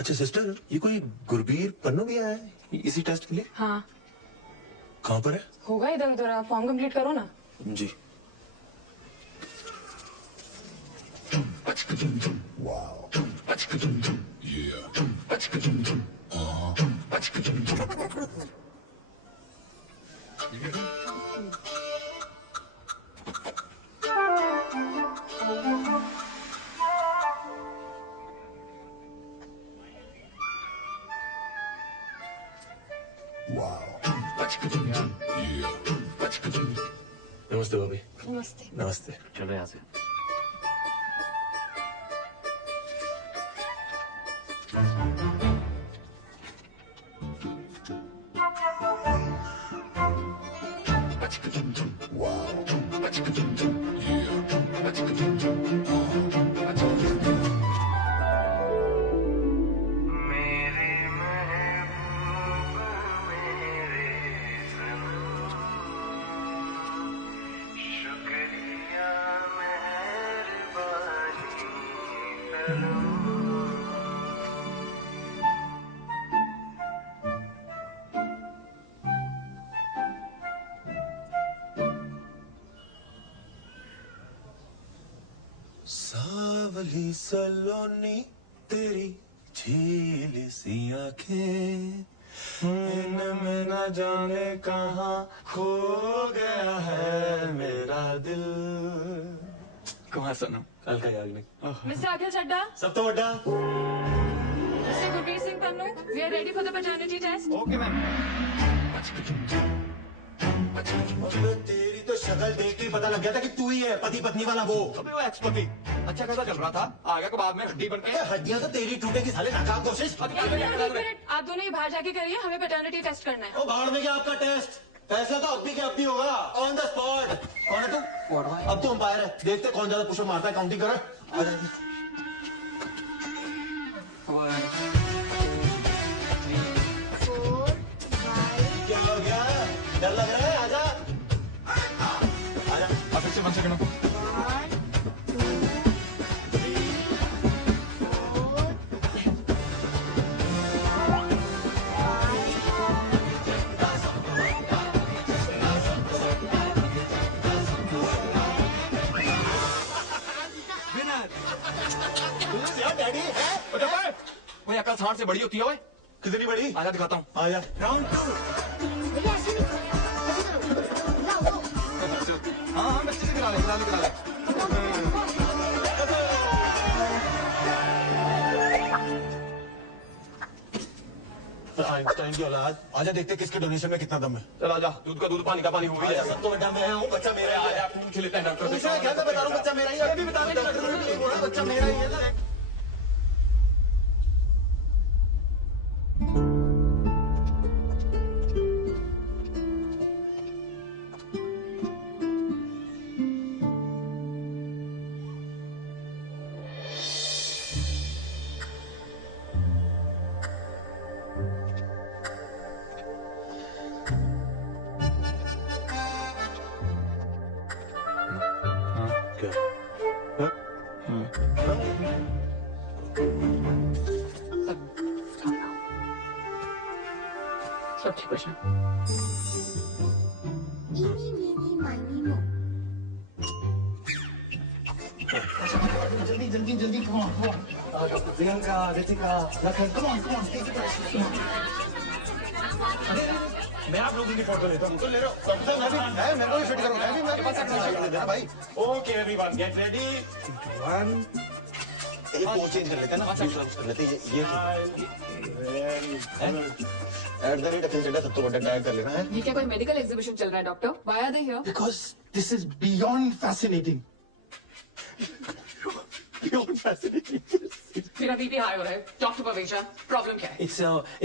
अच्छा सिस्टर, ये कोई गुरबीर पन्नू भी आया है इसी टेस्ट के लिए? हाँ कहाँ पर है? होगा इधर उधर, आप फॉर्म कंप्लीट करो ना। जी। नमस्ते भाभी। नमस्ते। नमस्ते। चलो यहाँ से। सावली सलोनी तेरी झील सी आंखें, इनमें न जाने कहाँ खो गया है मेरा दिल। कहाँ सनम? कल का याद नहीं। मिस्टर अखिल चड्डा, सब तो बड़ा। Mister Gurbir Singh Pannu, we are ready for the paternity test. Okay ma'am. तेरी तो शक्ल देख के पता लग गया था कि तू ही है पति पत्नी वाला वो। अबे वो एक्स-पति अच्छा खासा चल रहा था, आ गया कबाब में हड्डी बन के। हड्डियां तो तेरी टूटेगी साले, नाकाम कोशिश। एक मिनट, आप दोनों ही बाहर जाके करिए, हमें पैटर्निटी टेस्ट करना है। ओ बाहर में क्या आपका टेस्ट? फैसला तो अब भी के अब भी होगा, ऑन द स्पॉट। कौन है तू? अब तो अंपायर है, देखते कौन ज्यादा पुशअप मारता है, काउंटिंग कर। क्या हो गया? डर लग रहा है? आजा आजा। अब फिर से 1 सेकंड। डैडी अकल सांड से बड़ी होती है। कितनी बड़ी? आजा दिखाता हूँ। आजा। राउंड 2। हाँ बच्चे से करा ले। आइंस्टाइन की औलाद, आजा देखते किसके डोनेशन में कितना दम है। चल आजा, दूध का दूध पानी का पानी हो गया। सब तो बड़ा मैं हूँ, बच्चा मेरा ही है। पूछ लेते हैं डॉक्टर से। क्या मैं बता रहा हूँ, बच्चा मेरा ही है। अभी बता रहे बच्चा मेरा ही है। सब ठीक है। जल्दी जल्दी जल्दी प्रियंका रितिका मैं आप लोगों की फोटो लेता हूँ। तो ले रहा हूँ। मेरे को भी फिट करो। मैं भी मेरे भाई। Okay everyone get ready. 1 एक वो चेंज कर लेते हैं ना, दूसरा कुछ कर लेते हैं। ये @ अखिल चड्डा सब तो बड़ा टैग कर लेना है। ये क्या कोई मेडिकल एग्जीबिशन चल रहा है doctor? Why are they here? Because this is beyond fascinating. Beyond fascinating. मेरा बीपी हाई हो रहा है। डॉक्टर पवेशा, प्रॉब्लम क्या है?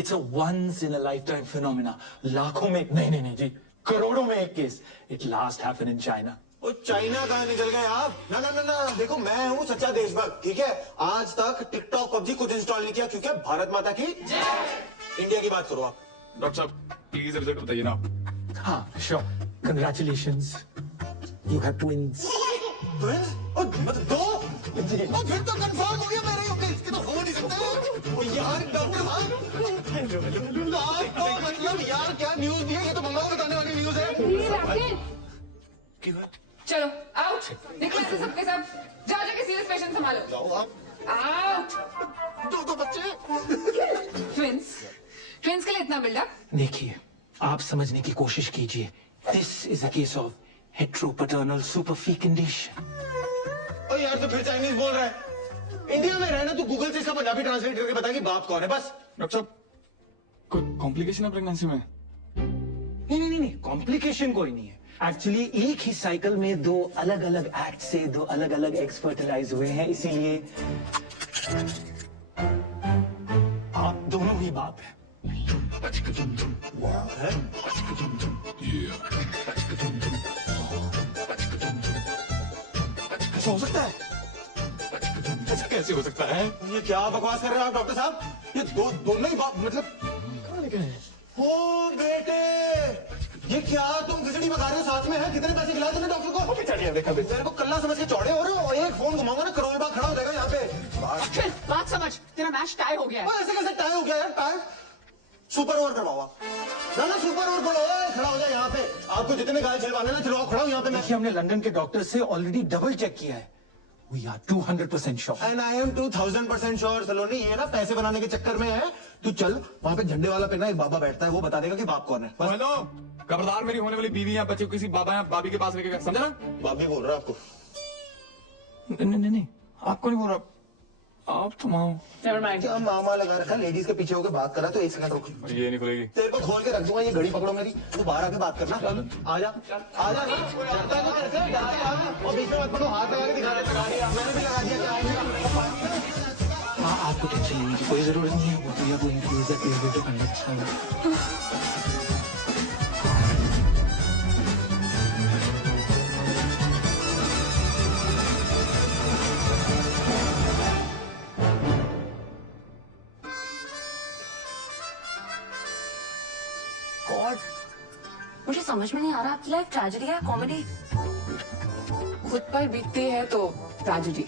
It's a once in a lifetime phenomena. लाखों में नहीं जी, करोड़ों में एक केस. It last happened in China. ओ चाइना कहाँ निकल गए आप? ना ना ना ना, देखो मैं हूँ सच्चा देशभक्त, ठीक है? आज तक टिकटॉक पबजी खुद इंस्टॉल नहीं किया, क्योंकि भारत माता की इंडिया की बात करो आप। डॉक्टर साहब प्लीज रिजल्ट बताइए ना। हाँ, sure. Congratulations. You have twins. Twins? और मतलब दो? और फिर तो कंफर्म हो गया मेरे ओके इसके तो हो नहीं सकते। ओ यार डॉक्टर साहब आप तो मतलब यार क्या न्यूज़ दी है, ये तो मम्मा को बताने वाली न्यूज़ है। चलो आउट, निकलो ऐसे सबके सब, जाओ जाके सीरियस पेशेंट संभालो। जाओ आप। आउट। दो बच्चे। ट्विंस के लिए इतना बिल्डअप? देखिए, आप समझने की कोशिश कीजिए। This is a case of heteropaternal superfecundation. ओ यार तो फिर चाइनीज बोल रहा है। इंडिया में रहना तो गूगल से इसका पंजाबी ट्रांसलेट करके बता कि बाप कौन है बस। डॉक्टर साहब, कोई कॉम्प्लिकेशन है प्रेगनेंसी में? नहीं, कॉम्प्लिकेशन कोई नहीं है। एक्चुअली एक ही साइकिल में दो अलग अलग एक्ट से दो अलग अलग एग्स फर्टिलाइज हुए हैं, इसीलिए आप दोनों ही बाप हैं। ऐसा हो सकता है? ऐसा कैसे हो सकता है? ये क्या बकवास कर रहे हो आप डॉक्टर साहब? ये दोनों ही बाप मतलब ओ बेटे, ये क्या तुम खिचड़ी पका रहे हो साथ में है? कितने पैसे खिलाए तुमने डॉक्टर को? देखा मेरे को कल्ला समझ के चौड़े हो रहे हो और एक फोन घुमाऊंगा ना करोड़ बार खड़ा हो जाएगा यहाँ पे। बात समझ, तेरा मैच टाई हो गया है। ऐसे कैसे टाई हो गया यार? टाई सुपर ओवर करवाओ आप। ना सुपर ओवर करो, खड़ा हो जाए यहाँ पे। आपको जितने गाय छिलवाने ना छिलवाओ, खड़ा हो यहाँ पे। मैं देखिए, हमने लंदन के डॉक्टर से ऑलरेडी डबल चेक किया है। We are 200% sure. And I am 2000% sure सलोनी, ये ना पैसे बनाने के चक्कर में है। तू चल वहाँ पे झंडे वाला पे ना एक बाबा बैठता है, वो बता देगा कि बाप कौन है। बस। हेलो, खबरदार मेरी होने वाली बीवी या बच्चे को किसी बाबा या भाभी के पास लेके गया, समझा ना? भाभी बोल रहा है आपको। नहीं, आपको नहीं बोल रहा, आप तो क्या मामा लगा रखा, लेडीज के पीछे होकर बात कर रहा तो एक सेकंड रुक। ये नहीं खुलेगी। तेरे को खोल के रख दूंगा, ये घड़ी पकड़ो मेरी, तू बाहर आके बात करना। आजा आजा डरता है तो कैसे? और बीच में मत पड़ो, हाथ लगा के दिखा रहा। मैंने भी लगा दिया। आपको टेंशन लेने की कोई जरूरत नहीं है। What we are going to do is that we are going to conduct some God, मुझे समझ में नहीं आ रहा आपकी लाइफ ट्रेजेडी है कॉमेडी? खुद पर बीतती है तो ट्रेजेडी,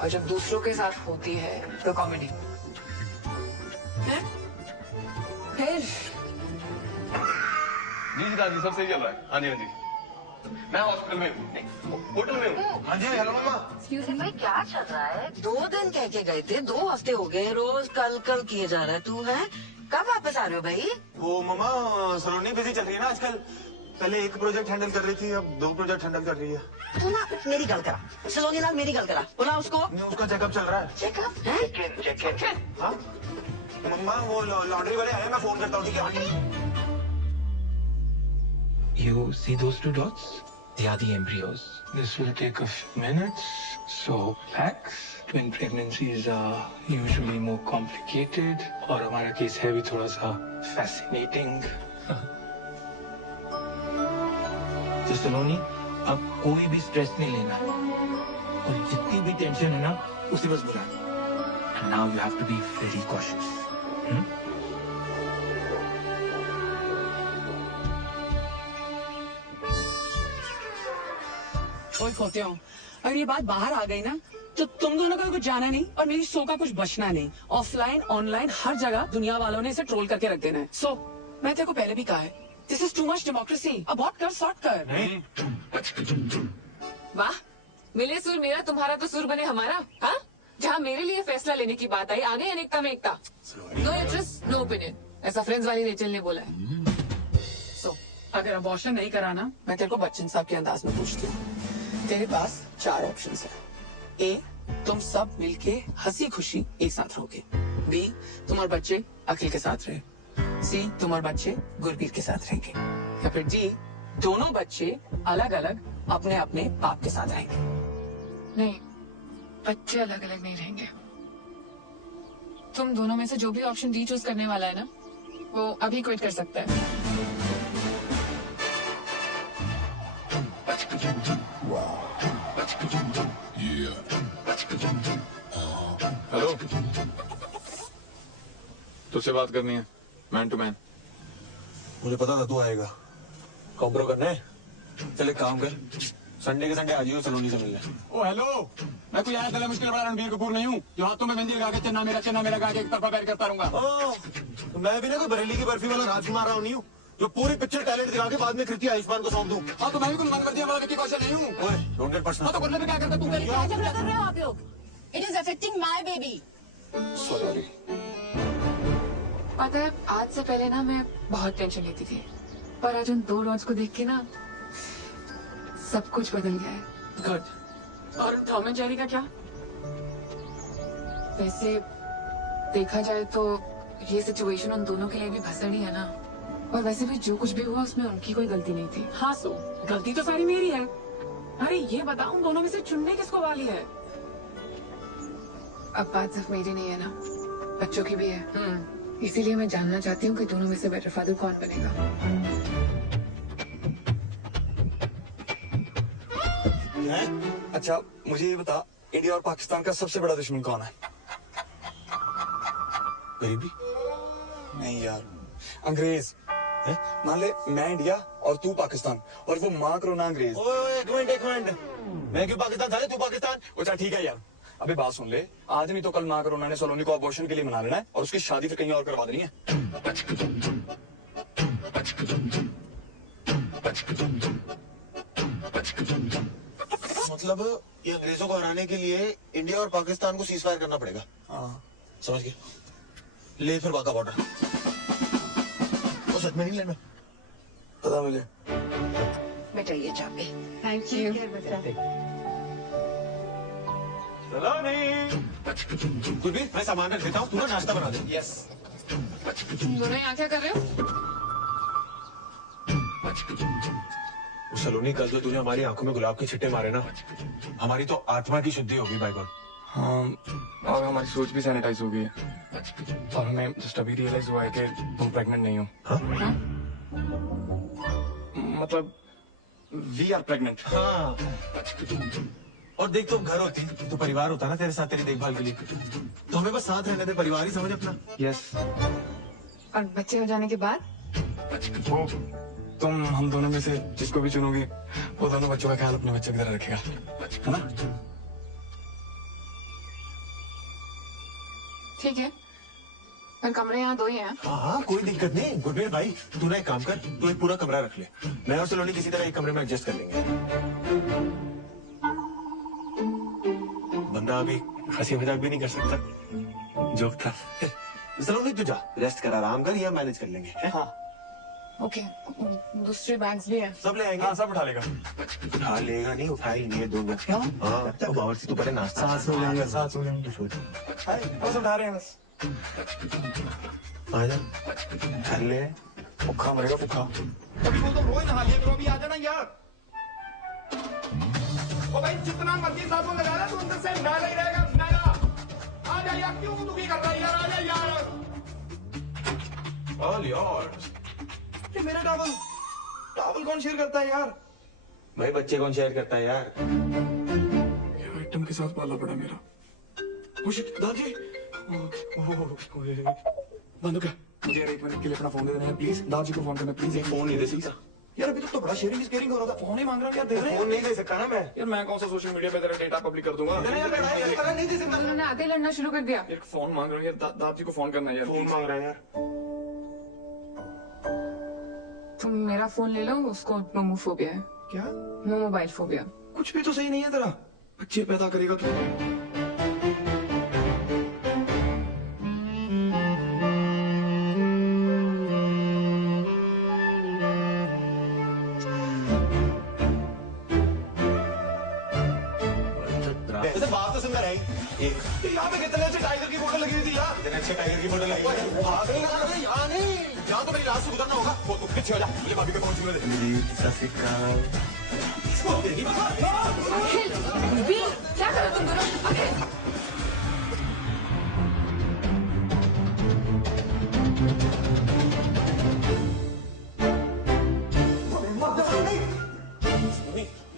और जब दूसरों के साथ होती है तो कॉमेडी। फिर जी दादी सब सही चल रहा है। हाँ जी मैं हॉस्पिटल में हूँ, होटल में हूँ। हाँ जी हेलो मामा। भाई क्या चल रहा है? 2 दिन कह के गए थे, 2 हफ्ते हो गए, रोज कल कल किए जा रहा है। तू है कब वापस आ रहे हो भाई? वो मामा सलोनी बिजी चल रही है ना आजकल। पहले एक प्रोजेक्ट हैंडल कर रही थी, अब 2 प्रोजेक्ट हैंडल कर रही है। तू ना मेरी गल करा, सलोनी नाल मेरी गल करा, बोला उसको। उसका चेकअप चल रहा है। चेकअप है? Check in. हाँ मम्मा वो लॉन्ड्री वाले आए, मैं फोन करता हूँ, ठीक है? You see those 2 dots? They are the embryos. This will take a few minutes. So facts. Twin pregnancies are usually more complicated. और हमारा केस है भी थोड़ा सा fascinating. तो सलोनी, अब कोई भी स्ट्रेस नहीं लेना और जितनी भी टेंशन है ना उसे बस बुलाना. And now you have to be very cautious. ओए खोते हो, अगर ये बात बाहर आ गई ना तो तुम दोनों का कुछ जाना नहीं और मेरी सो का कुछ बचना नहीं। ऑफलाइन ऑनलाइन हर जगह दुनिया वालों ने इसे ट्रोल करके रख देना है। सो मैं तेरे को पहले भी कहा है, this is too much democracy. Abort कर, सॉर्ट कर। वाह, मिले सुर मेरा, तुम्हारा तो सुर बने हमारा। हाँ, जहाँ मेरे लिए फैसला लेने की बात आई, आगे अनेकता में एकता। नो इंटरेस्ट नो ओपिनियन, ऐसा फ्रेंड्स वाली रेचल ने बोला है। सो अगर अबॉर्शन नहीं कराना, मैं तेरे को बच्चन साहब के अंदाज में पूछती हूँ। तेरे पास 4 ऑप्शंस है। ए, तुम सब मिलके हंसी खुशी एक साथ रहोगे। बी, तुम्हारे बच्चे अखिल के साथ रहे। सी, तुम्हारे बच्चे गुरबीर के साथ रहेंगे। या फिर डी, दोनों बच्चे अलग अलग अपने अपने बाप के साथ रहेंगे। नहीं, बच्चे अलग अलग नहीं रहेंगे। तुम दोनों में से जो भी ऑप्शन डी चूज करने वाला है ना, वो अभी क्विट कर सकता है। हेलो, तुझसे बात करनी है, मैन टू मैन। मुझे पता था तू आएगा। कॉम्प्रो करना है? चल एक काम कर, संडे के संडे आ जाइयो सलोनी से मिलने। ओ हेलो, मैं कोई आया मुश्किल बड़ा रणबीर कपूर नहीं हूँ जो हाथों में मेहंदी लगा के चन्ना मेरा गा के एक तरफा पैर करता रहूंगा। तो मैं भी ना कोई बरेली की बर्फी वाला राजकुमार राव नहीं हूँ जो पूरी पिक्चर टैलेंट दिखा के बाद में कृति आयुष्मान को सौंप दूं। हाँ तो मैं भी कोई मनमर्जी वाला विक्की कौशल नहीं हूँ। Don't get personal. हाँ तो करने में क्या करता तू? क्या झगड़ा कर रहे हो आप लोग? It is affecting my baby. Sorry. पता है आज से पहले ना मैं बहुत टेंशन लेती थी, पर आज उन 2 डॉट्स को देख के ना सब कुछ बदल गया है। गुड। और टॉम एंड जेरी का क्या? वैसे देखा जाए तो ये सिचुएशन उन दोनों के लिए भी भसड़ ही है ना, और वैसे भी जो कुछ भी हुआ उसमें उनकी कोई गलती नहीं थी। हाँ सो गलती तो सारी मेरी है। अरे ये बताओ उन दोनों में से चुनने किसको वाली है? अब बात सिर्फ मेरी नहीं है ना, बच्चों की भी है। इसीलिए मैं जानना चाहती हूँ कि दोनों में से बेटर फादर कौन बनेगा। अच्छा मुझे ये बता, इंडिया और पाकिस्तान का सबसे बड़ा दुश्मन कौन है? गरीबी? नहीं यार, अंग्रेज। मान ले मैं इंडिया और तू पाकिस्तान, और वो माँ करोना अंग्रेज। एक मिनट। मैं क्यों पाकिस्तान था? तू पाकिस्तान। अच्छा ठीक है यार, अबे बात सुन ले, आज नहीं तो कल माँ करोना ने सलोनी को अबॉर्शन के लिए मना लेना है और उसकी शादी फिर कहीं और करवा देनी है। मतलब ये अंग्रेजों को हराने के लिए इंडिया और पाकिस्तान को सीज फायर करना पड़ेगा। हाँ समझ गए। ले फिर बाका बॉर्डर। सच में नहीं लेना? पता मुझे। बेटा ये चाबी। Thank you. कुछ भी मैं सामान रख देता हूँ, तू ना नाश्ता बना दे। यस। तुम दोनों यहाँ क्या कर रहे हो? सलोनी, कल जो तूने हमारी आंखों में गुलाब के छिट्टे मारे ना, हमारी तो आत्मा की शुद्धि होगी बाय गॉड। हाँ, और हमारी सोच भी सैनिटाइज हो गई है, और हमें जस्ट अभी रियलाइज हुआ है कि तुम प्रेग्नेंट नहीं हो। हाँ? मतलब वी आर प्रेग्नेंट। हाँ। और देख, तो घर होती तो परिवार होता ना तेरे साथ, तेरी देखभाल के लिए। तो हमें बस साथ रहने दे, परिवार ही समझ अपना। यस। और बच्चे हो जाने के बाद वो तुम हम दोनों में से जिसको भी चुनोगे वो दोनों बच्चों का ख्याल अपने बच्चे की तरह रखेगा, है ना? ठीक है, पर कमरे यहाँ 2 ही हैं। हाँ, कोई दिक्कत नहीं। गुरबीर भाई, तू ना एक काम कर, तू एक पूरा कमरा रख ले। मैं और सलोनी किसी तरह एक कमरे में एडजस्ट कर लेंगे। बंदा अभी हंसी मजाक भी नहीं कर सकता। जोक था। सलोनी तू जा, रेस्ट कर, आराम कर, या मैनेज कर लेंगे। हाँ ओके, दूसरे बैग्स भी हैं। सब ले आएंगे। हाँ, सब उठा लेगा। उठा लेगा नहीं, उठाएंगे दोनों। हाँ, तो बावर्ची तू पहले नाश्ता। साथ सो लेंगे। बस उठा रहे हैं बस। आ जा, कर ले। भूखा मरेगा भूखा। अभी वो तो रोज नहा लिया करो, अभी आ जाना यार। ओ भाई जितना मर्जी साबुन लगा ले, तू अंदर से मैला ही रहेगा, मैला। आ जा यार, क्यों दुखी कर रहा है यार? आ जा यार। All yours। ये मेरा टॉवल कौन शेयर करता है यार? भाई बच्चे कौन शेयर करता है यार? ये आइटम के साथ पाला पड़ा मेरा। ओ शिट, दादी। बंद हो गया। मुझे यार 1 मिनट के लिए अपना फोन दे देना यार प्लीज। दादी को फोन करना प्लीज। एक फोन नहीं दे सकता यार, अभी तक तो बड़ा शेयरिंग हो रहा था। फोन ही मांग रहा हूँ यार, दे रहे। फोन नहीं दे सकता ना मैं। यार मैं कौन सा सोशल मीडिया पे तेरा डेटा पब्लिक कर दूंगा? नहीं दे सकता। उन्होंने आते लड़ना शुरू कर दिया। यार फोन मांग रहा हूँ यार, दादी को फोन करना है यार। फोन मांग रहा है यार। तुम मेरा फोन ले लो, उसको नोमोफोबिया है। क्या? No mobile phobia. कुछ भी तो सही नहीं है तेरा। बच्चे पैदा करेगा तू। बात तो सुंदर है। यहाँ पे कितने अच्छे टाइगर की फोटो लगी हुई थी यार। इतने अच्छे टाइगर की फोटो लगी है। यहाँ नहीं, यहाँ तो मेरी लास्ट से गुजरना होगा। वो तू पीछे हो जा, मुझे भाभी पे पहुंची हुई क्या करो तुम दोनों?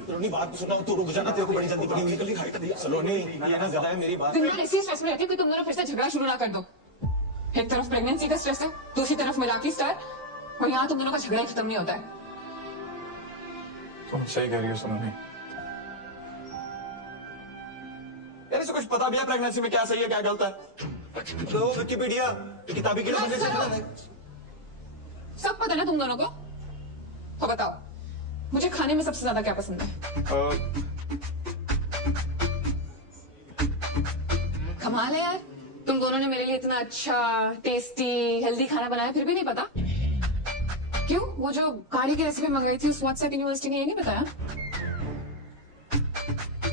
सलोनी बात सुना, तू रुक जाना, तेरे को बड़ी जल्दी पड़ी निकल दिखाई। सलोनी ये ना ज्यादा है मेरी बात। तुम इसी स्ट्रेस में रहती हो कि तुम दोनों फिर से झगड़ा शुरू ना कर दो। एक तरफ प्रेगनेंसी का स्ट्रेस है, दूसरी तरफ मिराकी स्टार, और यहाँ तुम दोनों का झगड़ा ही खत्म नहीं होता है। तुम सही कह रही हो सलोनी। मेरे से कुछ पता भी है प्रेगनेंसी में क्या सही है क्या गलत है? तो विकिपीडिया किताबी के बस करो। सब पता ना तुम दोनों को? तो बताओ मुझे खाने में सबसे ज्यादा क्या पसंद है? कमाल है यार, तुम दोनों ने मेरे लिए इतना अच्छा टेस्टी हेल्दी खाना बनाया फिर भी नहीं पता। क्यों? वो जो कारी की रेसिपी मंगाई थी उस व्हाट्सएप यूनिवर्सिटी ने ये नहीं बताया?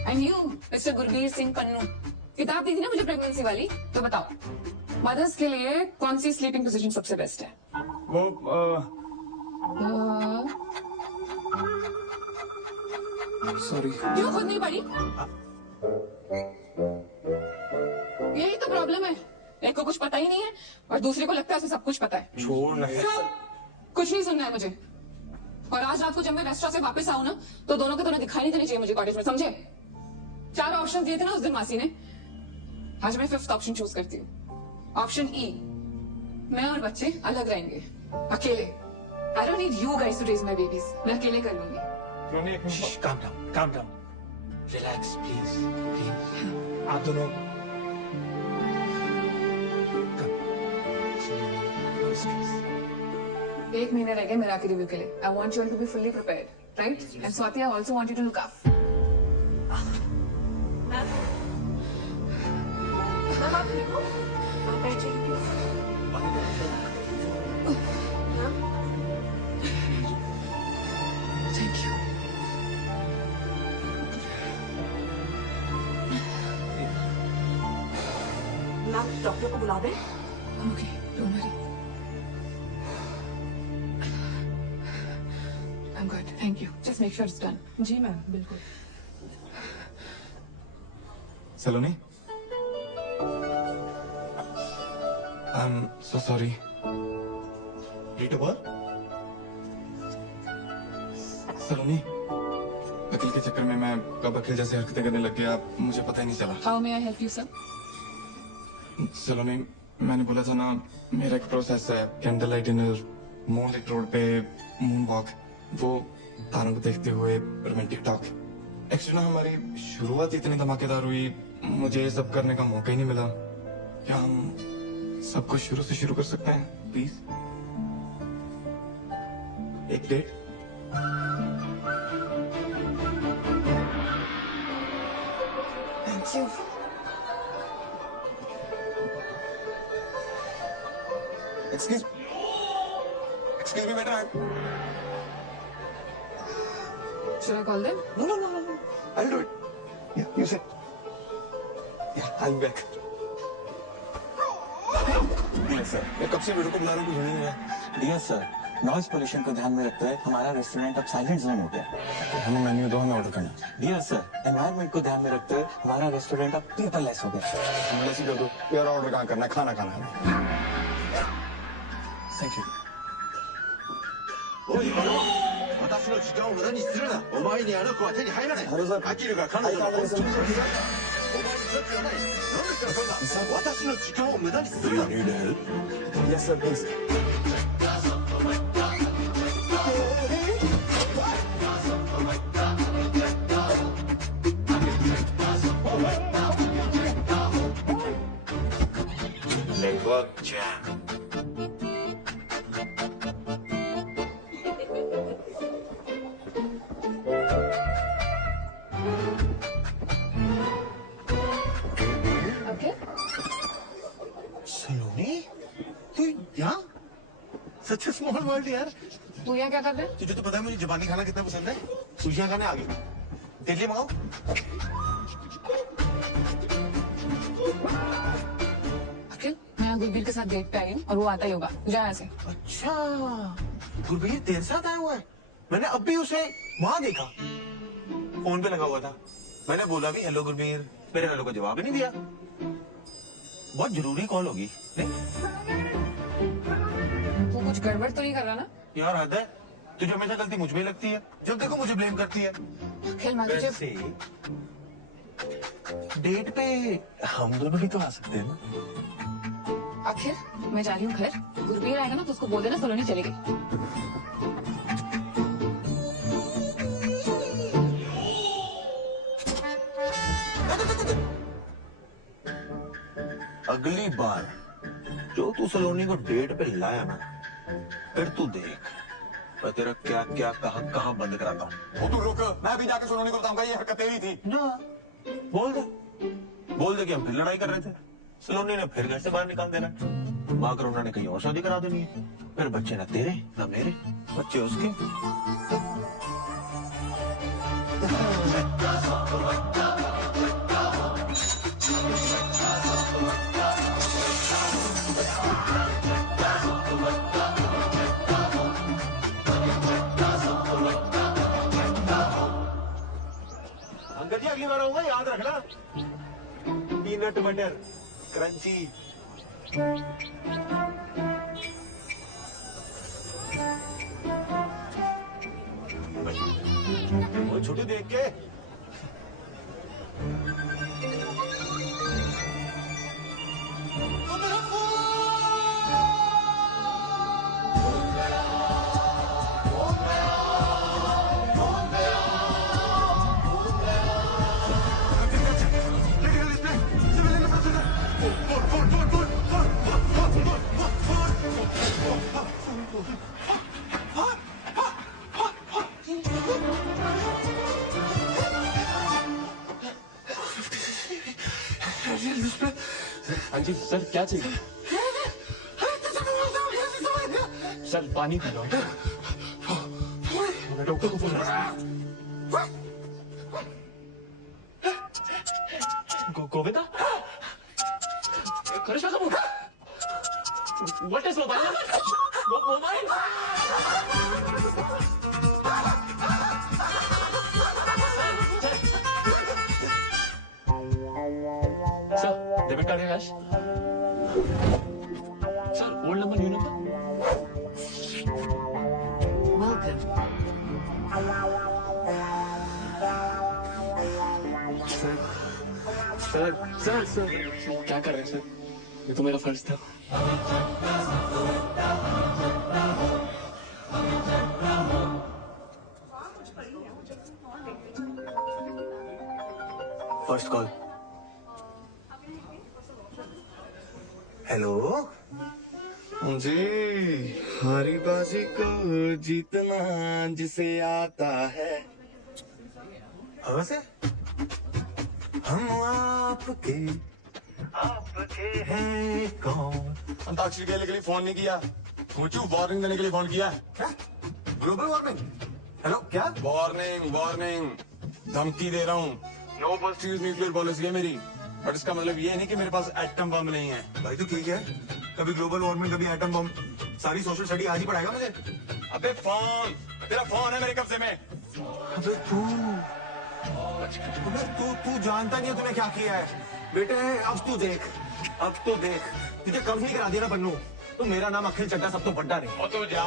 And you mister Gurbir Singh Pannu, किताब दी थी ना मुझे प्रेगनेंसी वाली, तो बताओ मदर्स के लिए कौन सी स्लीपिंग पोजीशन सबसे बेस्ट है? वो सॉरी क्यों खुद नहीं पढ़ी? यही तो प्रॉब्लम है, एक को कुछ पता ही नहीं है और दूसरे को लगता है उसे सब कुछ पता है। छोड़ ना। कुछ नहीं सुनना है मुझे। और आज रात को जब मैं रेस्टोरेंट से वापस आऊं ना तो दोनों के दोनों दिखाई नहीं देनी चाहिए मुझे कॉटेज में, समझे? 4 ऑप्शन दिए थे ना उस दिन मासी ने, आज मैं 5th ऑप्शन चूज करती हूँ। ऑप्शन ई, मैं और बच्चे अलग रहेंगे, अकेले। I don't need you guys to raise my babies, मैं अकेले कर लूंगी। calm down. Relax, please. Please. आप दोनों एक महीने रह गए मेरा रिव्यू के लिए। I want you all to be fully prepared, right? And Swati, I also want you to look up. Ma'am आप ठीक हो? आप बैठिए। Thank you. मैम डॉक्टर को बुला दें? Okay, don't worry. I am good, thank you. Just make sure it's done. जी ma'am, बिल्कुल। Saloni, I am so sorry. Date of birth? Saloni, वकील के चक्कर में मैं कब वकील जैसे हरकतें करने लग गया मुझे पता ही नहीं चला। How may I help you sir? Saloni, मैंने बोला था ना मेरा एक प्रोसेस है, candle light dinner, moonlight road पे मून वॉक, वो तारों को देखते हुए रोमांटिक टॉक। एक्चुअली ना हमारी शुरुआत इतनी धमाकेदार हुई, मुझे ये सब करने का मौका ही नहीं मिला। क्या हम सब कुछ शुरू से शुरू कर सकते हैं प्लीज? एक date? Thank you. Excuse me, better. Should I call them? No. I'll do it. Yeah, you sit. Yeah, I'll be back. Yes, sir. मैं कब से वीडियो को बुला रहा हूँ, कुछ नहीं है। डियर सर, नॉइज पोल्यूशन को ध्यान में रखते हुए हमारा रेस्टोरेंट अब साइलेंट जोन हो गया। हमें मेन्यू दो, हमें ऑर्डर करना है। डियर सर, एनवायरनमेंट को ध्यान में रखते हुए हमारा रेस्टोरेंट अब पेपरलेस हो गया। हमने ऐसी कर दो, यार ऑर्डर कहाँ करना है, खाना खाना है। Thank you. 私の時間を無駄にするな。お前にあの子は手に入らない。飽きるが彼女の本当の気持ちだ。お前に価値はない。なんですからそんな。私の時間を無駄にするな。Yes sir, please. Network jam. Okay. सलोनी, तू यहाँ? Such a small world यार। तू यहाँ क्या कर रहा है? तुझे तो पता है मुझे जापानी खाना कितना पसंद है। सुशियां खाने आ गई। तेरे लिए मंगाऊं? अखिल, मैं यहाँ गुरबीर के साथ डेट पे आई हूँ और वो आता ही होगा। जा यहाँ से। अच्छा, गुरबीर तेरे साथ आया हुआ है? मैंने अब भी उसे वहां देखा, फोन पे लगा हुआ था। मैंने बोला भी हेलो गुरबीर, मेरे हेलो का जवाब ही नहीं दिया। बहुत जरूरी कॉल होगी नहीं? तू कुछ गड़बड़ तो नहीं कर रहा ना? यार हद है, तुझे हमेशा गलती मुझ में लगती है, जब देखो मुझे ब्लेम करती है। अखिल, मैं तुझे वैसे डेट पे हम दोनों भी तो आ सकते हैं ना? आखिर मैं जा रही हूँ घर। गुरबीर आएगा ना तो उसको बोल देना सलोनी चली गई। अगली बार जो तू सलोनी को डेट पे लाया ना, फिर तू देख मैं तेरा क्या क्या कहां बंद कराता हूँ। तू रुक, मैं भी जाके सलोनी को बताऊंगा ये हरकत तेरी थी। बोल दे कि हम फिर लड़ाई कर रहे थे, सलोनी ने फिर घर से बाहर निकाल देना, माँ करुणा ने कहीं और शादी करा देनी है, फिर बच्चे ना तेरे ना मेरे, बच्चे उसके। अंकल जी अगली बार आऊंगा याद रखना, पीनट बटर क्रंची। वो छुट्टी देख के हाँ जी सर, क्या चाहिए? सर पानी पी लो। मैं डॉक्टर को phone Govinda, Karisma Kapoor, what is mobile? Mobile sir, debit card है cash? Sir old number new number? Sir क्या कर रहे हैं सर? ये तो मेरा फर्ज था। First call. हेलो जी, हारी बाजी को जीतना जिसे आता है। हाँ से हम आपके हैं कौन? अंताक्षरी खेलने के लिए फोन नहीं किया, मुझे वार्निंग देने के लिए फोन किया। क्या? Global warming? हेलो क्या? वार्निंग धमकी दे रहा हूँ। No first use nuclear policy है मेरी, बट इसका मतलब ये नहीं कि मेरे पास एटम बम नहीं है। भाई तो ठीक है, कभी ग्लोबल वार्मिंग कभी एटम बम, सारी सोशल स्टडी आज ही पढ़ाएगा मुझे। अबे फोन, तेरा फोन है मेरे कब्जे में। अबे तू जानता नहीं है तूने क्या किया है बेटे। अब तू देख तुझे कब्ज नहीं करा दिया ना पन्नू, तो मेरा नाम अखिल चड्डा सब तो बड्डा नहीं। तो जा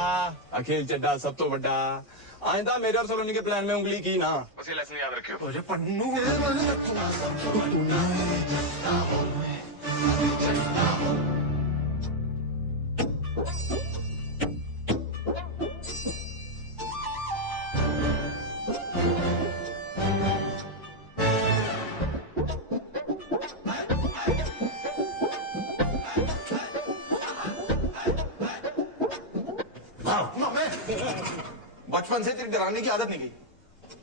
अखिल चड्डा सब तो बड़ा। आइंदा मेरे और सलोनी के प्लान में उंगली की ना, उसे लेसन याद रखियो। तुझे पन्नू बचपन से तेरी डराने की आदत नहीं गई।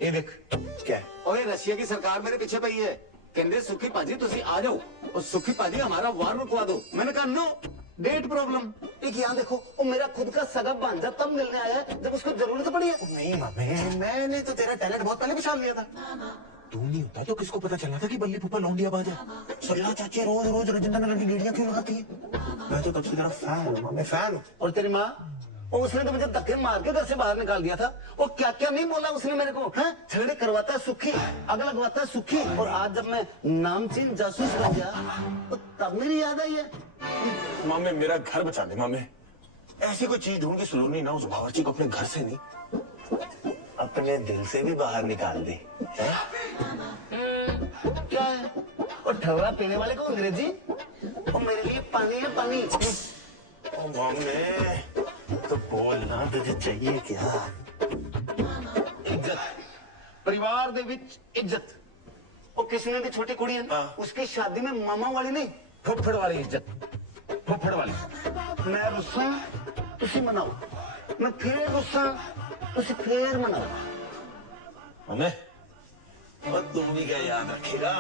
ये देख क्या है? ओए रशिया की सरकार मेरे पीछे पई है, कहते सुखी पाजी तुसी आ जाओ और सुखी पाजी हमारा वार रुकवा दो। मैंने कहा नो, डेट प्रॉब्लम। एक यहाँ देखो, वो मेरा खुद का सगा भांजा तब मिलने आया है जब उसको जरूरत पड़ी है। नहीं मामे, मैंने तो तेरा टैलेंट बहुत पहले पहचान लिया था। तू नहीं होता तो किसको पता चलना था कि बल्ली फूफा लौंडिया बाज है। सल्ला चाची रोज रजिंदा में लड़की गेड़ियां क्यों लगाती है? मैं तो तब से तेरा फैन हूँ मामे, फैन हूँ। और तेरी माँ, उसने तो मुझे धक्के मार के घर से बाहर निकाल दिया था। वो क्या क्या नहीं बोला उसने मेरे को। झगड़े करवाता है सुखी, आग लगवाता है सुखी, और आज जब मैं नामचीन जासूस बन गया तो तब मेरी याद आई है। मामे मेरा घर बचा दे मामे, ऐसी कोई चीज ढूंढ के सलोनी ना उस बावर्ची को अपने घर से नहीं अपने दिल से भी बाहर निकाल दे। क्या है? और ठहरा पीने वाले को अंग्रेजी, और मेरे लिए पानी है पानी। मामे तो बोल ना, तुझे चाहिए क्या? इज्जत, परिवार दे विच इज्जत। और किसी ने भी छोटी कुड़ी है, उसकी शादी में मामा वाली नहीं फुफड़ वाली इज्जत, फुफड़ वाली। मैं रुस्सा तुसी मनाओ, मैं फिर रुस्सा तुसी फिर मनाओ। हमें और तुम भी क्या याद रखेगा,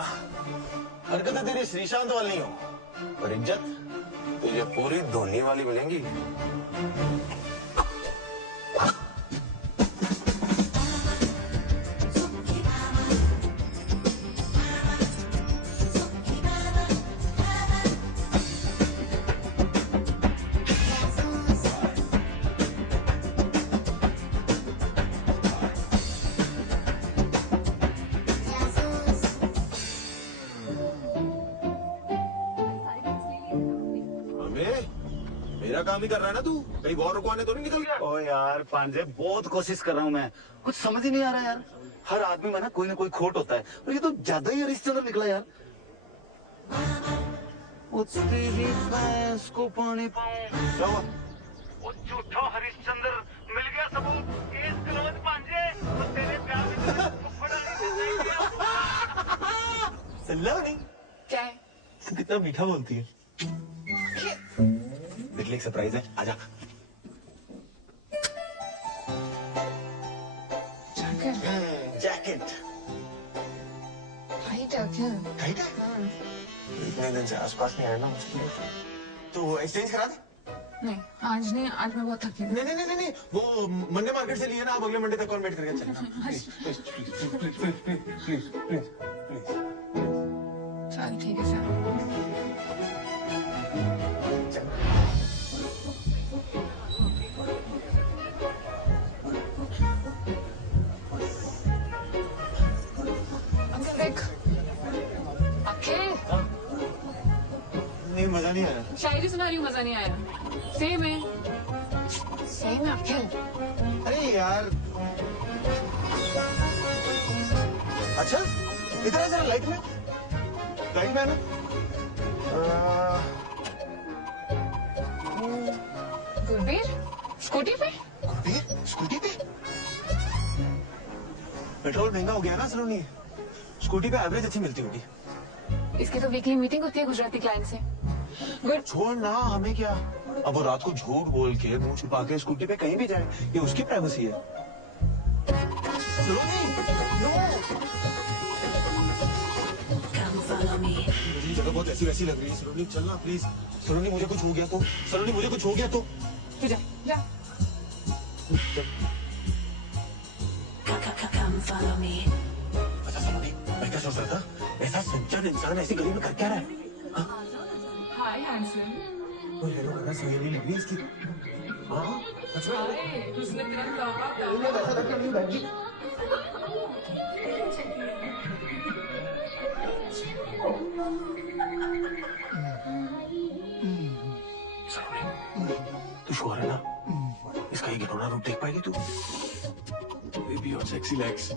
हरकतें तेरी श्रीशांत वाली हो और इज्जत तुझे पूरी धोनी वाली मिलेंगी। मेरा काम ही कर रहा है ना तू, कहीं और रुकवाने तो नहीं निकल गया? ओ यार पांडे, बहुत कोशिश कर रहा हूँ मैं, कुछ समझ ही नहीं आ रहा यार। हर आदमी में ना कोई खोट होता है, और ये तो ज्यादा ही हरिश्चंद्र निकला यार। वो तेरी भैंस को पानी पाऊं, क्या हुआ? वो झूठा हरिश्चंद्र मिल गया सबूत, इस क्लोज पांडे वो तेरे प्यार में फुफड़ा नहीं गया। सल्लानी क्या है? तू कितना मीठा बोलती है। निकले एक सरप्राइज है, आजा। जैकेट टाइट है क्या? टाइट है? इतने दिन से आसपास नहीं आया ना, तो एक्सचेंज करा दे। नहीं आज नहीं, आज मैं बहुत थकी हूँ। नहीं, वो मंडे मार्केट से लिए ना, आप अगले मंडे तक और वेट करके चलेगा। प्लीज। चल ठीक है सर। नहीं मजा नहीं आया। शायरी सुना रही हूँ, मजा नहीं आया। सेम है अखिल। अरे यार अच्छा इधर जरा लाइट में ना। गुरबीर स्कूटी पे पेट्रोल महंगा हो गया ना सलोनी, स्कूटी पे एवरेज अच्छी मिलती होगी। इसकी तो वीकली मीटिंग होती है गुजराती क्लाइंट से। गुड छोड़ ना, हमें क्या, अब वो रात को झूठ बोल के मुंह छुपा के स्कूटी पे कहीं भी जाए, ये उसकी प्राइवेसी है। सलोनी नो, मुझे जगह बहुत ऐसी वैसी लग रही है। सलोनी चलना प्लीज। सलोनी मुझे कुछ हो गया तो, तू जा। अच्छा सलोनी, मैं क्या सोच रहा था, ऐसा सज्जन इंसान ऐसी गली में कर क्या रहा है? हाय हैंडसम। कोई हेलो कर रहा है, सहेली लग रही है इसकी। हाँ सच में। हाय, उसने तेरा तौबा कर सलोनी तू श्योर है ना, इसका ये घिनौना रूप देख पाएगी तू? बेबी और sexy legs.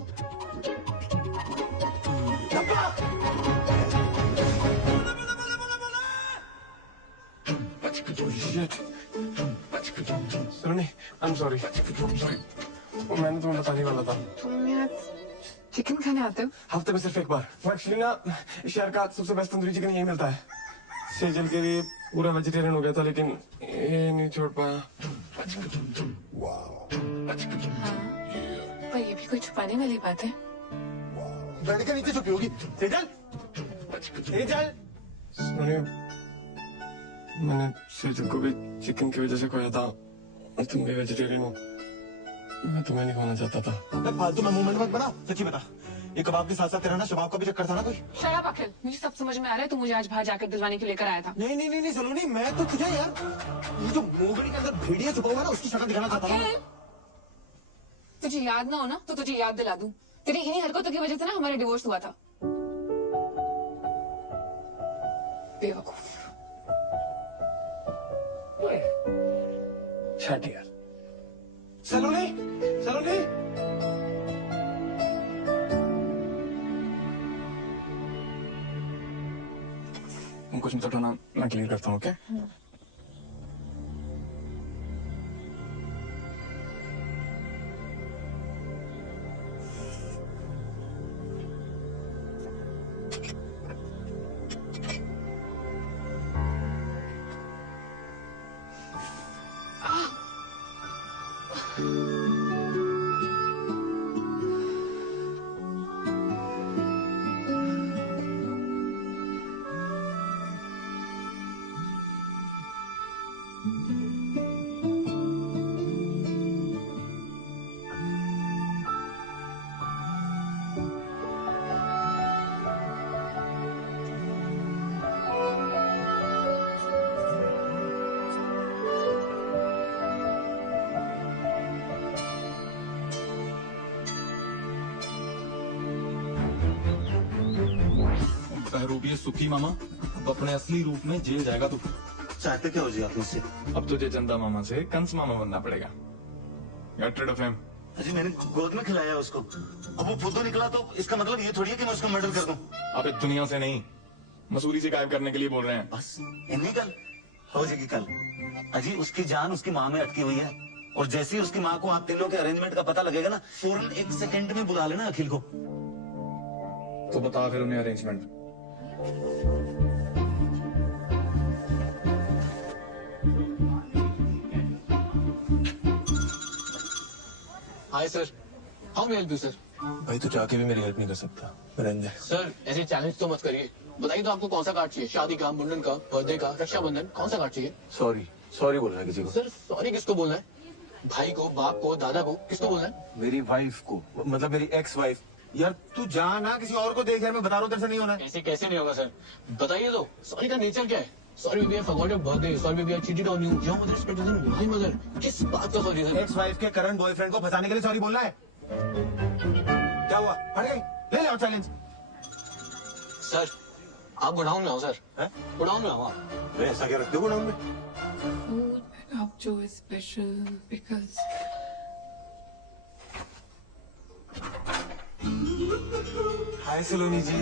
Saloni I am sorry, मैंने तुम्हें बताने वाला था। तुम यहाँ चिकन खाने आते हो? हफ्ते में सिर्फ एक बार। एक्चुअली ना इस शहर का सबसे बेस्ट तंदूरी चिकन यही मिलता है। सेजल के लिए पूरा वेजिटेरियन हो गया था, लेकिन ये नहीं छोड़ पाया। पर ये भी कोई छुपाने वाली बात है। बेड के नीचे छुपी होगी। सेजल मैंने सेजल को भी चिकन की वजह से खोया था, और तुम भी वेजिटेरियन हो। मैं तुम्हें नहीं खाना चाहता था। फालतू में मूवमेंट मत बना, सच्ची बता, ये कबाब के साथ साथ तेरा ना शबाब का भी चक्कर था ना कोई? शट अप अखिल, मुझे सब समझ में आ रहा है। तू मुझे आज बाहर जाकर दिलवाने के लेकर आया था। नहीं सलोनी, मैं तो तुझे यार ये जो मोगड़ी के अंदर भेड़िया छुपा हुआ है ना, उसकी शक्ल दिखाना चाहता था। तुझे याद ना हो ना तो तुझे याद दिला दूं। तेरी इन्हीं हरकतों की वजह से ना हमारा डिवोर्स हुआ था। बेवकूफ। छट यार। सलोनी तुम कुछ मत उठाना, मैं क्लीन करता हूँ। ओके है रूप ये सुखी मामा, अब अपने असली रूप में जेल जाएगा तू। चाहते क्या हो जी आप मुझसे? अब तुझे चंदा मामा से कंस मामा बनना पड़ेगा। Get rid of him. अजी मैंने गोद में खिलाया उसको, अब वो फुद्दू निकला तो इसका मतलब ये थोड़ी है कि मैं उसका मर्डर कर दूं। अब इस दुनिया से नहीं, मसूरी से गायब करने के लिए बोल रहे हैं। बस इन्हीं कल हो जाएगी कल। अजी उसकी जान उसकी माँ में अटकी हुई है, और जैसे ही उसकी माँ को आप तीनों के अरेंजमेंट का पता लगेगा ना, फौरन 1 सेकंड में बुला लेना अखिल को। तो बता फिर उन्हें arrangement. Hi sir, how may help you sir? भाई तू जाके भी मेरी हेल्प नहीं कर सकता, रहने दे। सर ऐसे चैलेंज तो मत करिए। बताइए तो आपको कौन सा कार्ड चाहिए? शादी का, मुंडन का, बर्थडे का, रक्षाबंधन, कौन सा कार्ड चाहिए? सॉरी बोलना है किसी को। सर सॉरी किसको बोलना है? भाई को, बाप को, दादा को, किसको बोलना है? मेरी वाइफ को, मतलब मेरी एक्स वाइफ। यार तू जा ना, किसी और को देख। यार मैं बता रहा हूँ तेरे से नहीं होना। ऐसे कैसे नहीं होगा सर? बताइए तो सॉरी का नेचर क्या है? Sorry baby I forgot your birthday, sorry baby I cheated on you, your mother respect doesn't my mother. किस बात का सॉरी सर? एक्स वाइफ के करंट बॉयफ्रेंड को फंसाने के लिए सॉरी बोलना है? क्या हुआ? हट गई? ले लो चैलेंज। सर आप गोडाउन में हो सर? गोडाउन में हो आप? अरे ऐसा क्या रखते हो गोडाउन में? फूड आप जो है स्पेशल बिकॉज हाय सलोनी जी,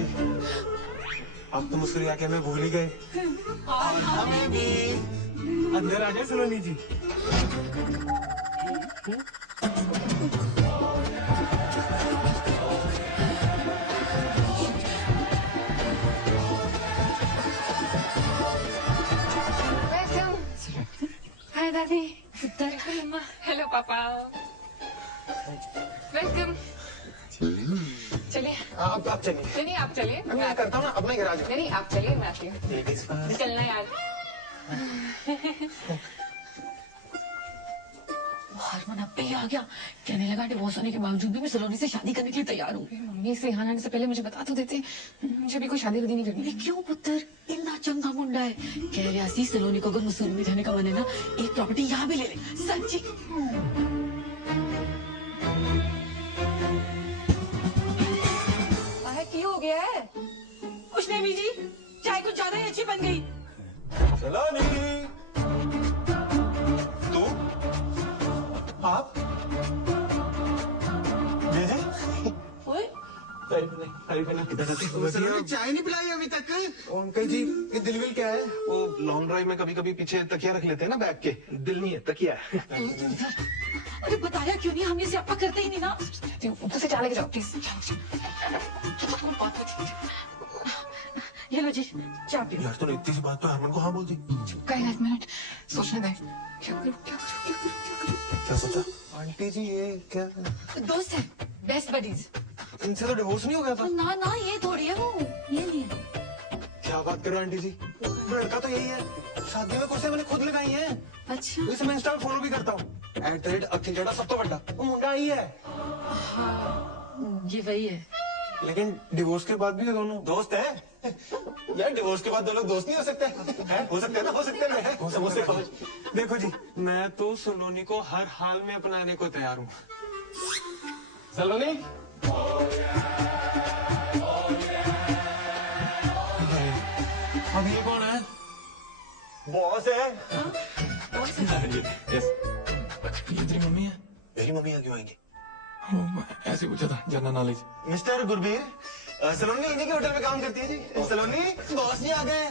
अब तो मुस्कुरा के हमें भूल ही गए। और हमें भी। अंदर आ जाए सलोनी जी। हाय दादी, मम्मा, हेलो पापा, वेलकम। चलिए आप चलिए। नहीं आप चलिए, मैं करता हूँ ना अपने गैराज में। नहीं आप चलिए, मैं आती हूँ। चलना यार। हारमोन अब पे ही आ गया। कहने लगा डिवोर्स होने के बावजूद भी मैं सलोनी से शादी करने के लिए तैयार हूँ। मम्मी से यहाँ आने से पहले मुझे बता तो देते, मुझे भी कोई शादी वादी नहीं करनी। क्यों पुत्र, इतना चंगा मुंडा है। कह रहा सी सलोनी को अगर मसूरी में रहने का मन है ना, एक प्रॉपर्टी यहाँ भी ले ले। सच्ची की हो गया है? कुछ नहीं बीजी, चाय कुछ ज्यादा ही अच्छी बन गई। सलोनी, तू, आप, चाय नहीं पिलाई अभी तक? अंकल जी ये दिलविल क्या है? वो लॉन्ग ड्राइव में कभी कभी पीछे तकिया रख लेते हैं ना बैग के। दिल नहीं है, तकिया है। अरे बताया क्यों नहीं? हमने सियापा करते ही नहीं ना। ऊपर से चाय लेके जाओ प्लीज। ये लो जी चाय पियो। यार तूने इतनी सी बात पे हरमन को हाँ बोल दी। करेगा 1 मिनट, सोचने दे। क्या करूं क्या करूं क्या करूं? क्या सोचा? आंटी जी ये क्या? दोस्त है, बेस्ट बडीज। इनसे तो डिवोर्स नहीं हो गया था? ना ना ये थोड़ी है, वो ये नहीं है। क्या बात कर रहे हो आंटी जी? लड़का तो यही है, शादी में कुर्सियां मैंने खुद लगाई हैं। अच्छा इसे मैं इंस्टा फॉलो भी करता हूँ। अखिल जड़ा सब तो बड़ा वो मुंडा ही है। हाँ ये वही है। लेकिन डिवोर्स के बाद भी ये दोनों दोस्त हैं। यार डिवोर्स के बाद 2 लोग दोस्त नहीं हो सकते हैं? हो सकते हैं ना, हो सकते हैं। समोसे खाओ। देखो जी, मैं तो सलोनी को हर हाल में अपनाने को तैयार हूँ। सलोनी अब ये कौन है? बॉस है। यस, ये तेरी मम्मी है? मेरी मम्मी क्यों आएंगी? ऐसे पूछा था, जनरल नॉलेज। मिस्टर गुरबीर, सलोनी इन्हीं के होटल में काम करती है जी। सलोनी बॉस जी आ गए।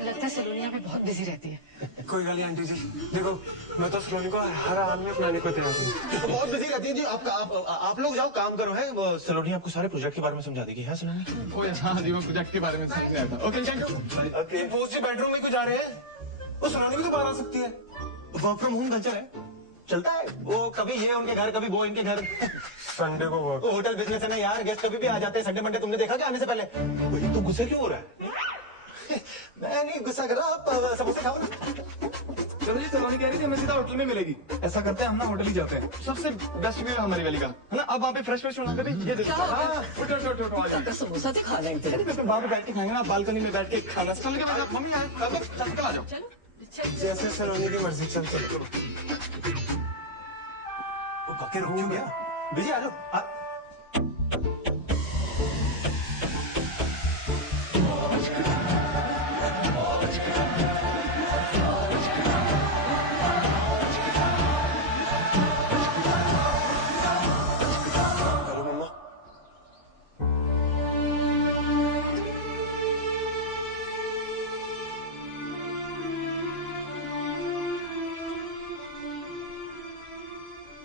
लगता है सलोनी यहाँ पे बहुत बिजी रहती है। कोई गल नहीं आंटी जी, देखो मैं तो सलोनी को हर हाल में अपनाने को तैयार हूँ। तो बहुत बिजी रहती है जी। आप लोग जाओ काम करो। है वो सलोनी आपको सारे प्रोजेक्ट के बारे में समझा देगी। है सलोनी? ओ हाँ जी, मैं प्रोजेक्ट के बारे में समझ रहा था। Okay thank you. Okay boss ji bedroom में क्यों जा रहे हैं? वो सलोनी भी तो बाहर आ सकती है। वर्क फ्रॉम होम कल्चर है, चलता है। वो कभी ये उनके घर, कभी वो इनके घर। संडे को वर्क। होटल बिजनेस है ना यार, गेस्ट कभी भी आ जाते हैं संडे मंडे। तुमने देखा क्या आने से पहले? वही तो गुस्से क्यों हो रहा है? मैं नहीं गुस्सा कर रहा, आप समोसे खाओ ना। चलो जी, सलोनी कह रही थी हमें सीधा होटल में मिलेगी। ऐसा करते हैं हम ना, होटल ही जाते हैं। सबसे बेस्ट व्यू है हमारी गली का, है ना? अब वहाँ पे फ्रेश होना कभी ये देखो। हाँ उठो समोसा तो खा लेंगे। वहाँ पे बैठ के खाएंगे ना, बालकनी में बैठ के खाना। चल के बाद मम्मी आए, चल आ जाओ। जैसे सलोनी की मर्जी। चल चल। काके रुक क्यों गया? बिजी आ जाओ।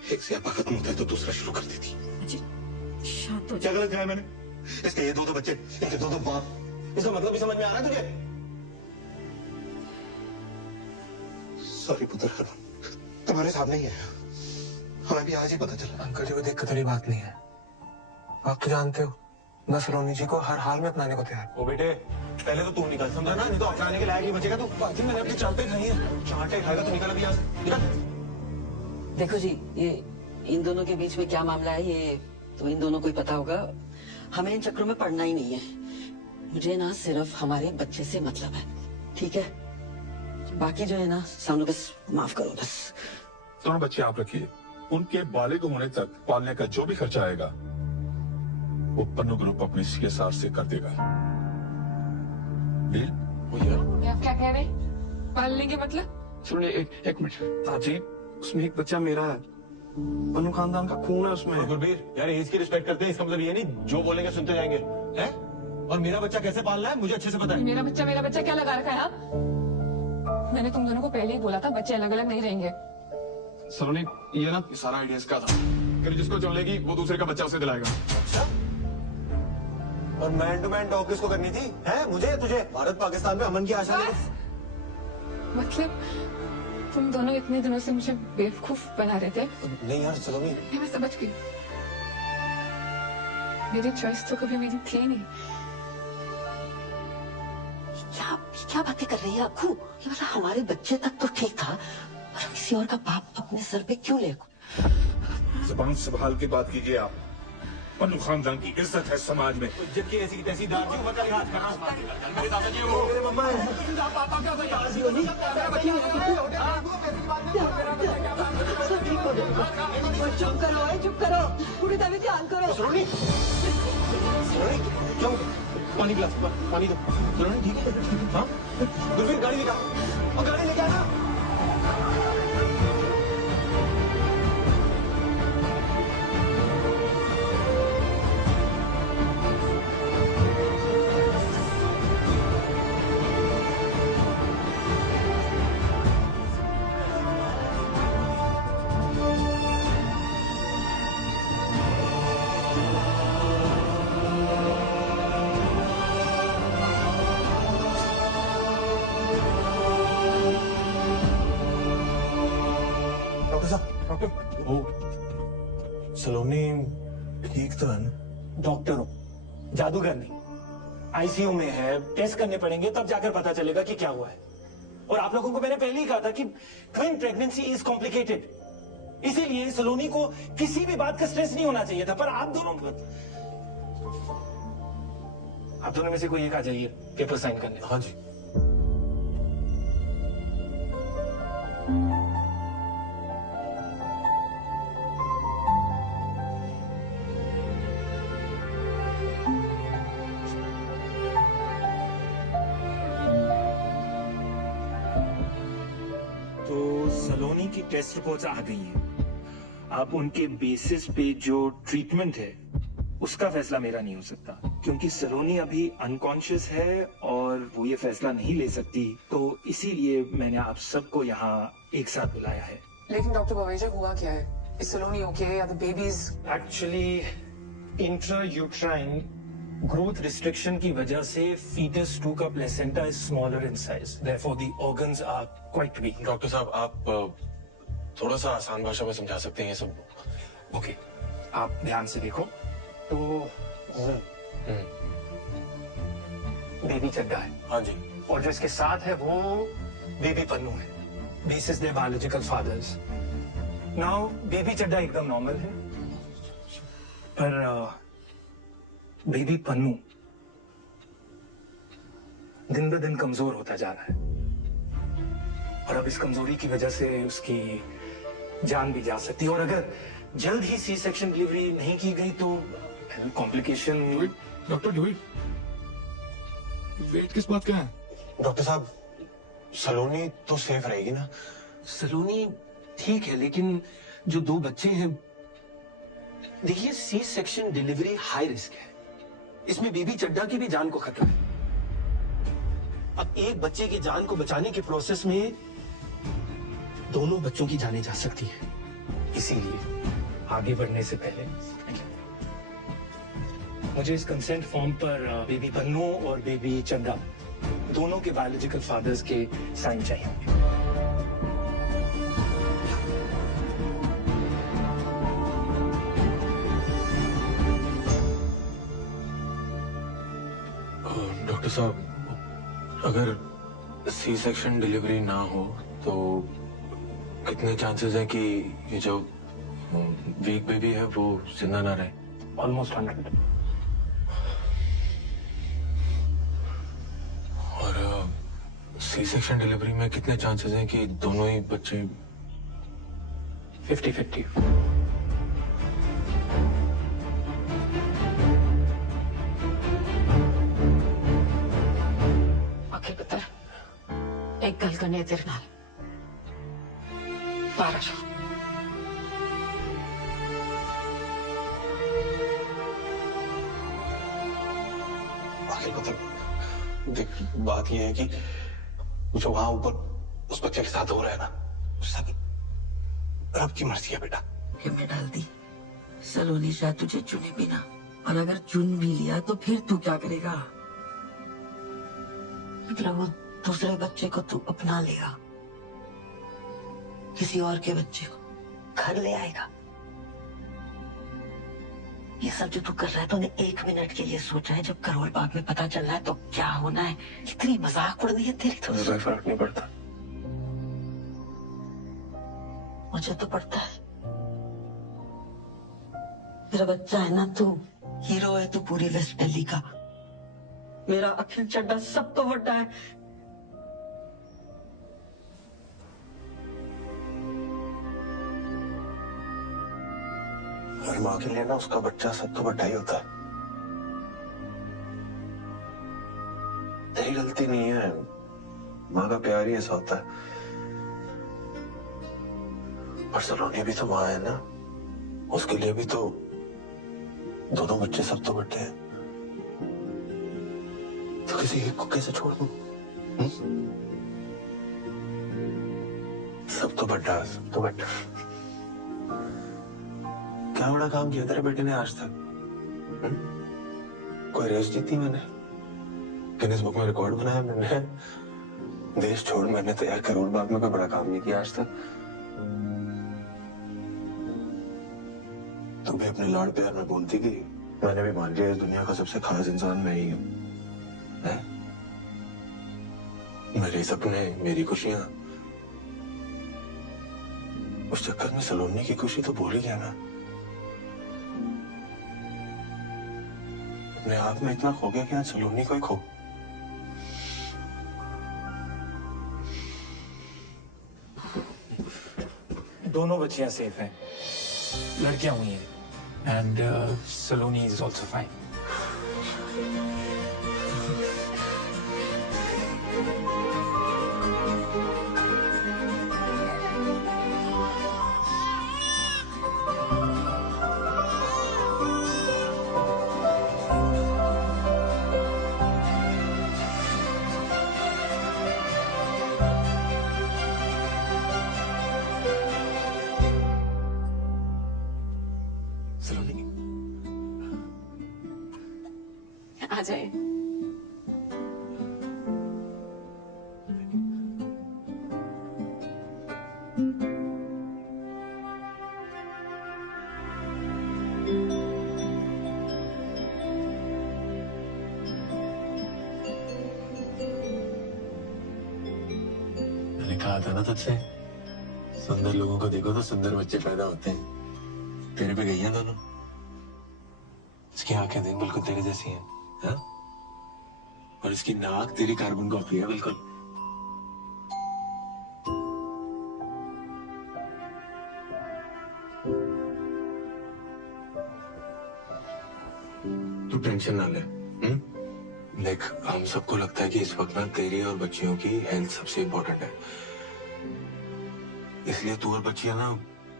एक स्यापा खत्म होता है तो दूसरा शुरू कर देती। शांत हो क्या गलत कहा है मैंने? इसके ये दो बच्चे, इनके दो बाप, इसका मतलब भी समझ में आ रहा है तुझे? सॉरी पुत्र, तुम्हारे सामने ही है। हमें भी आज ही पता चला। अंकल जी को दिक्कत वाली बात नहीं है। आप तो जानते हो मैं सलोनी जी को हर हाल में अपनाने को तैयार। ओ बेटे, पहले तो तू निकल, समझा ना? नहीं तो अपनाने के लायक ही बचेगा तू। बाकी मैंने अपनी चांटे खाई है, चांटे खाएगा तो निकल अभी यहाँ से, निकल। देखो जी, ये इन दोनों के बीच में क्या मामला है ये तो इन दोनों को ही पता होगा। हमें इन चक्रों में पड़ना ही नहीं है। मुझे ना सिर्फ हमारे बच्चे से मतलब है, ठीक है? बाकी जो है ना सामने बस माफ करो बस। दोनों बच्चे आप रखिए, उनके बालिग होने तक पालने का जो भी खर्चा आएगा वो पन्नू ग्रुप अपने CSR से कर देगा। डील? आप क्या कह रहे हैं? पालने के मतलब? सुनिए एक मिनट। जी, उसमें एक बच्चा मेरा है, पन्नू खानदान का खून है उसमें। गुरबीर, यार एज की रिस्पेक्ट करते हैं, इसका मतलब ये नहीं जो बोलेंगे सुनते जाएंगे, हैं? और मेरा बच्चा कैसे पालना है मुझे अच्छे से पता है। मेरा बच्चा क्या लगा रखा है आप? मैंने तुम दोनों को पहले ही बोला था बच्चे अलग अलग नहीं रहेंगे। सलोनी, ये ना सारा आइडिया इसका था। फिर जिसको चलेगी वो दूसरे का बच्चा उसे दिलाएगा। अच्छा? और मैन टू मैन टॉक किसको करनी थी? हैं? मुझे तुझे? भारत पाकिस्तान में अमन की आशा नहीं। मतलब तुम दोनों इतने दिनों से मुझे बेवकूफ बना रहे थे। नहीं यार सलोनी, मैं समझ गई। मेरी चॉइस तो कभी मेरी थी नहीं। क्या बातें कर रही है अक्कू? ये मतलब हमारे बच्चे तक तो ठीक था, और किसी और का बाप अपने सर पे क्यों ले? जुबान संभाल के बात कीजिए आप। पन्नू खानदान की इज्जत है समाज में। इज्जत की ऐसी तैसी दाद जी ऊपर का लिहाज कर रहा हूं। मेरे दादाजी वो मेरे मम्मा है। पापा क्या कोई दादाजी हो नहीं? मेरा बच्चा सब ठीक हो जाएगा। चुप करो, पूरी तरह ध्यान करो। सलोनी, सलोनी, क्या हो गया? पानी गिलास, पानी दो। सलोनी ठीक है? हाँ? गुरबीर गाड़ी निकाल, और गाड़ी लेके आना। सलोनी ठीक तो है ना? डॉक्टर हो, जादूगर नहीं। ICU में है, टेस्ट करने पड़ेंगे तब जाकर पता चलेगा कि क्या हुआ है। और आप लोगों को मैंने पहले ही कहा था कि ट्विन प्रेगनेंसी इज कॉम्प्लिकेटेड, इसीलिए सलोनी को किसी भी बात का स्ट्रेस नहीं होना चाहिए था। पर आप दोनों में से कोई एक आ जाइए पेपर साइन करने। हाँ जी। सलोनी की टेस्ट रिपोर्ट्स आ गई हैं। अब उनके बेसिस पे जो ट्रीटमेंट है उसका फैसला मेरा नहीं हो सकता, क्योंकि सलोनी अभी अनकॉन्शियस है और वो ये फैसला नहीं ले सकती। तो इसीलिए मैंने आप सबको यहाँ एक साथ बुलाया है। लेकिन डॉक्टर बवेजा हुआ क्या है? इज सलोनी ओके या the babies? Actually intrauterine growth restriction की वजह से fetus 2 का placenta is smaller in size, therefore the organs are quite weak. Doctor साहब आप थोड़ा सा आसान भाषा में समझा सकते हैं ये सब? ओके, आप ध्यान से देखो तो बेबी चड्डा है। हाँ जी। और जो इसके साथ है वो बेबी पन्नू है। This is their biological fathers. Now baby Chadha एकदम नॉर्मल है, पर बेबी पन्नू दिन ब दिन कमजोर होता जा रहा है, और अब इस कमजोरी की वजह से उसकी जान भी जा सकती है। और अगर जल्द ही सी सेक्शन डिलीवरी नहीं की गई तो complication. Doctor do it. Wait किस बात का है? डॉक्टर साहब, सलोनी तो सेफ रहेगी ना? सलोनी ठीक है, लेकिन जो 2 बच्चे हैं, देखिए C section delivery high risk है। इसमें बेबी चड्डा की भी जान को खतरा है। अब एक बच्चे की जान को बचाने के प्रोसेस में दोनों बच्चों की जानें जा सकती हैं। इसीलिए आगे बढ़ने से पहले मुझे इस कंसेंट फॉर्म पर बेबी पन्नू और बेबी चड्डा दोनों के बायोलॉजिकल फादर्स के साइन चाहिए होंगे। डॉक्टर साहब, अगर सी सेक्शन डिलीवरी ना हो तो कितने चांसेस हैं कि ये जो वीक बेबी है वो जिंदा ना रहे? ऑलमोस्ट 100। और सी सेक्शन डिलीवरी में कितने चांसेस हैं कि दोनों ही बच्चे? 50-50। आखिर पुत्र, एक गल करनी है तेरे नाल। बाहर आ जाओ। आखिर पुत्र, देख बात यह है कि जो वहां ऊपर उस बच्चे के साथ हो रहा है ना, सब रब की मर्जी है बेटा। मैं डाल दी। सलोनी शायद तुझे चुने भी ना, और अगर चुन भी लिया तो फिर तू क्या करेगा? मतलब वो दूसरे बच्चे को तू अपना लेगा, किसी और के बच्चे को घर ले आएगा। ये सब जो तू कर रहा है तूने 1 मिनट के लिए सोचा है? जब करोल बाग में पता चल रहा है तो क्या होना है? इतनी मजाक उड़ रही है तेरी तो। कोई फर्क नहीं पड़ता। मुझे तो पड़ता है। मेरा बच्चा है ना तू, हीरो है तू पूरी वेस्ट दिल्ली का। मेरा अखिल चड्डा सब तो बड़ा है। और माँ के लिए ना उसका बच्चा सब तो बड़ा ही होता है। तेरी गलती नहीं है, माँ का प्यार ही ऐसा होता है। पर सलोनी भी तो माँ है ना, उसके लिए भी तो दोनों बच्चे सब तो बड़े हैं। तो किसी एक को कैसे छोड़ दूं? सब तो बड़ा, सब तो बड़ा। क्या बड़ा काम किया तेरे बेटे ने आज तक? कोई रेस जीती मैंने, गिनीज बुक में रिकॉर्ड बनाया मैंने, देश छोड़ मैंने तो यार करोड़ बाग में कोई बड़ा काम नहीं किया आज तक। तू भी अपने लाड़ प्यार में बोलती गई, मैंने भी मान लिया इस दुनिया का सबसे खास इंसान मैं ही हूं। मेरे सपने, मेरी खुशियां, उस चक्कर में सलोनी की खुशी तो भूल ही गया ना। अपने आप में इतना खो गया कि आज सलोनी को ही खो। दोनों बच्चियां सेफ हैं, लड़कियां हुई हैं, and Saloni is also fine. आ जाए। मैंने कहा था ना तुझसे, सुंदर लोगों को देखो तो सुंदर बच्चे पैदा होते हैं। तेरे पे गई हैं दोनों। इसकी आंखें देख बिल्कुल तेरे जैसी हैं, हाँ? और इसकी नाक तेरी कार्बन कॉपी है बिल्कुल। तू टेंशन ना ले। देख, हम सबको लगता है कि इस वक्त ना तेरी और बच्चियों की हेल्थ सबसे इम्पोर्टेंट है, इसलिए तू और बच्चियां ना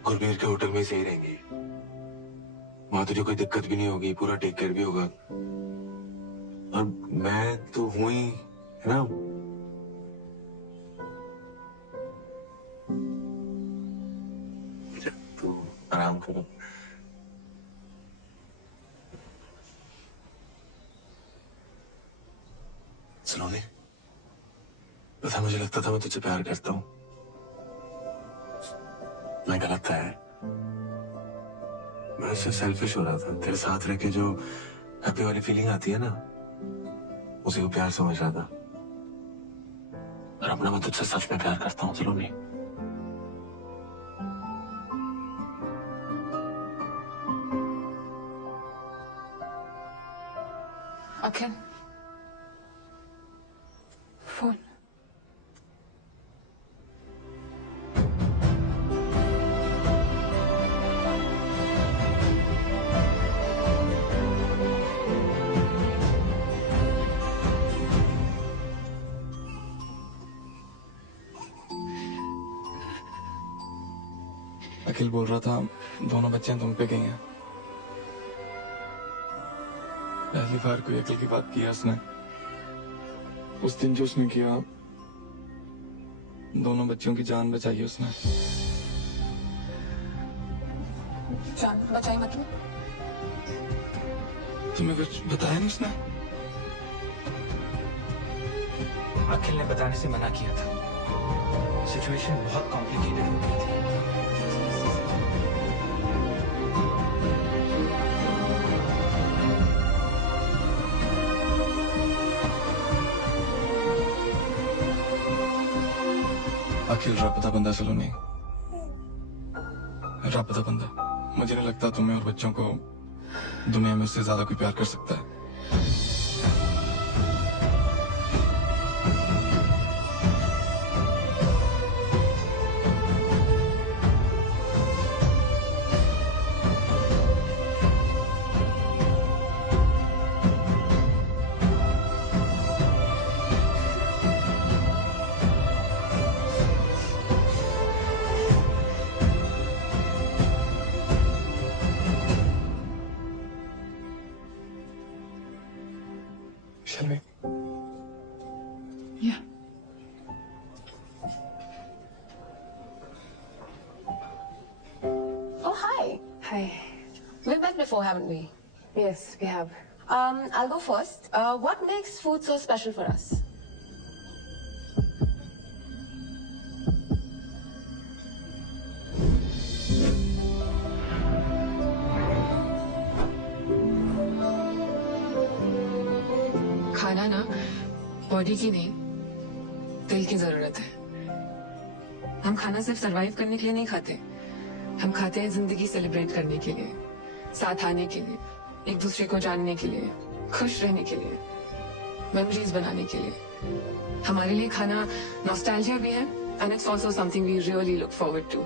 गुरबीर के होटल में सही रहेंगी। वहां तुझे कोई दिक्कत भी नहीं होगी, पूरा टेक केयर भी होगा। और मैं तो हूं ही, है ना। तू आराम करो। सलोनी, पता मुझे लगता था मैं तुझसे प्यार करता हूँ, मैं गलत था यार। मैं उससे सेल्फिश हो रहा था। तेरे साथ रह के जो हैप्पी वाली फीलिंग आती है ना, उसी को प्यार समझ रहा था। और अपना मैं तुझसे सच में प्यार करता हूँ सलोनी। अखिल, फोन। अखिल बोल रहा था दोनों बच्चियां तुम पे गई हैं। पहली बार कोई अखिल की बात किया उसने। उस दिन जो उसने किया, दोनों बच्चियों की जान बचाई उसने। जान बचाई मतलब? तुम्हें कुछ बताया नहीं उसने? अखिल ने बताने से मना किया था। सिचुएशन बहुत कॉम्प्लिकेटेड हो गई थी। अखिल रब बंदा सलोनी, रब बंदा। मुझे नहीं लगता तुम्हें और बच्चों को दुनिया में उससे ज्यादा कोई प्यार कर सकता है। Shall we? Yeah. Oh, hi. Hi. We've met before, haven't we? Yes, we have. I'll go first. What makes food so special for us? खाना ना बॉडी की नहीं, दिल की जरूरत है। हम खाना सिर्फ सरवाइव करने के लिए नहीं खाते, हम खाते हैं जिंदगी सेलिब्रेट करने के लिए, साथ आने के लिए, एक दूसरे को जानने के लिए, खुश रहने के लिए, मेमोरीज बनाने के लिए। हमारे लिए खाना नॉस्टैल्जिया भी है, and it's also something we really look forward to.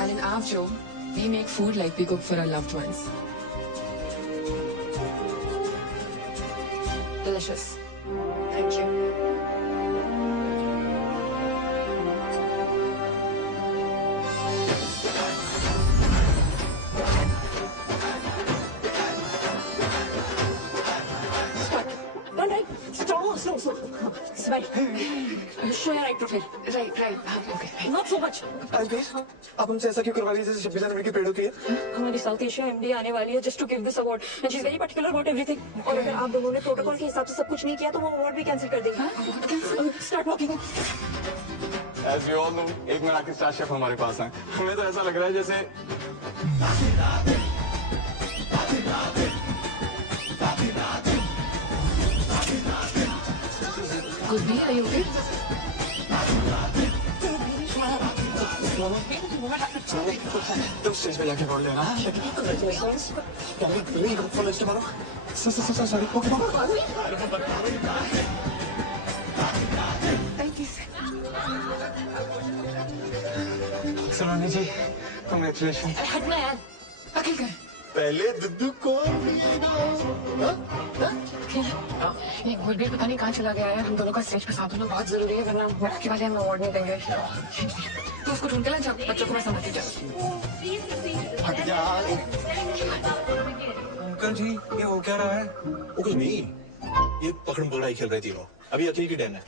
And in our job we make food like we cook for our loved ones. Delicious. Thank you. Slow. Smile. Show your right profile. Right. Okay. Not so much. आप हमसे ऐसा क्यों करवा रही है जैसे 26 जनवरी की parade होती है? हमारी साउथ एशिया एमडी आने वाली है just to give this award and she is very particular about everything. और अगर आप दोनों ने प्रोटोकॉल के हिसाब से सब कुछ नहीं किया तो वो अवार्ड भी कैंसिल कर देगी। Start walking. As you all know, एक मिनट के स्टार शेफ हमारे पास हैं। हमें तो ऐसा लग रहा है जैसे Gurbi, are you okay? तुम स्टेज पे जाके बोल लेना। सॉरी। सलोनी जी, कांग्रेचुलेशन। हटना यार, अखिल कर। पहले दुद्धू कौन पिएगा? ये गुरबीर पता नहीं कहाँ चला गया है। हम दोनों का स्टेज पे साथ होना बहुत जरूरी है, वरना बाकी वाले हमें अवार्ड नहीं देंगे। तो उसको ढूंढ के ला, जब बच्चों को मैं समझती जाऊँ। हट जा। अंकल जी, ये हो क्या रहा है? वो कुछ नहीं, ये पकड़म पकड़ाई खेल रही थी वो। अभी अकेली की टर्न है।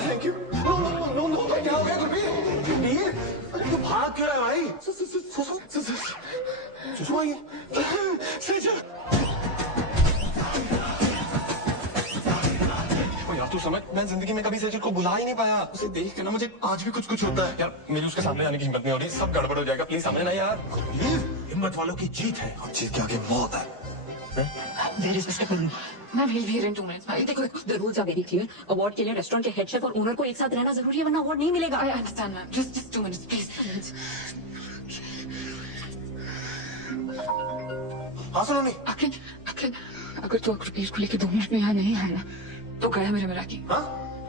Thank you. नो, क्या हो गया गुरबीर? तू भाग क्यों रहा है भाई? सुसु आई है। यार तू समझ, मैं जिंदगी में कभी सेजल को बुला ही नहीं पाया। उसे देख के ना मुझे आज भी कुछ होता है। यार मेरी उसके सामने आने की हिम्मत नहीं हो रही। सब गड़बड़ हो जाएगा, प्लीज सामने ना यार। हिम्मत वालों की जीत है। जीत के आगे मौत है। मैं भेज भी रही हूँ 2 मिनट्स। देखो the rules are very clear. Award के लिए रेस्टोरेंट के हेड शेफ और ओनर को एक साथ रहना जरूरी है, वरना अवार्ड नहीं मिलेगा। I understand ma'am, just 2 minutes please. हाँ सलोनी। अखिल, अगर तू गुरबीर को लेके 2 मिनट में यहाँ नहीं है ना, तो गया मेरे मेरा की। हाँ?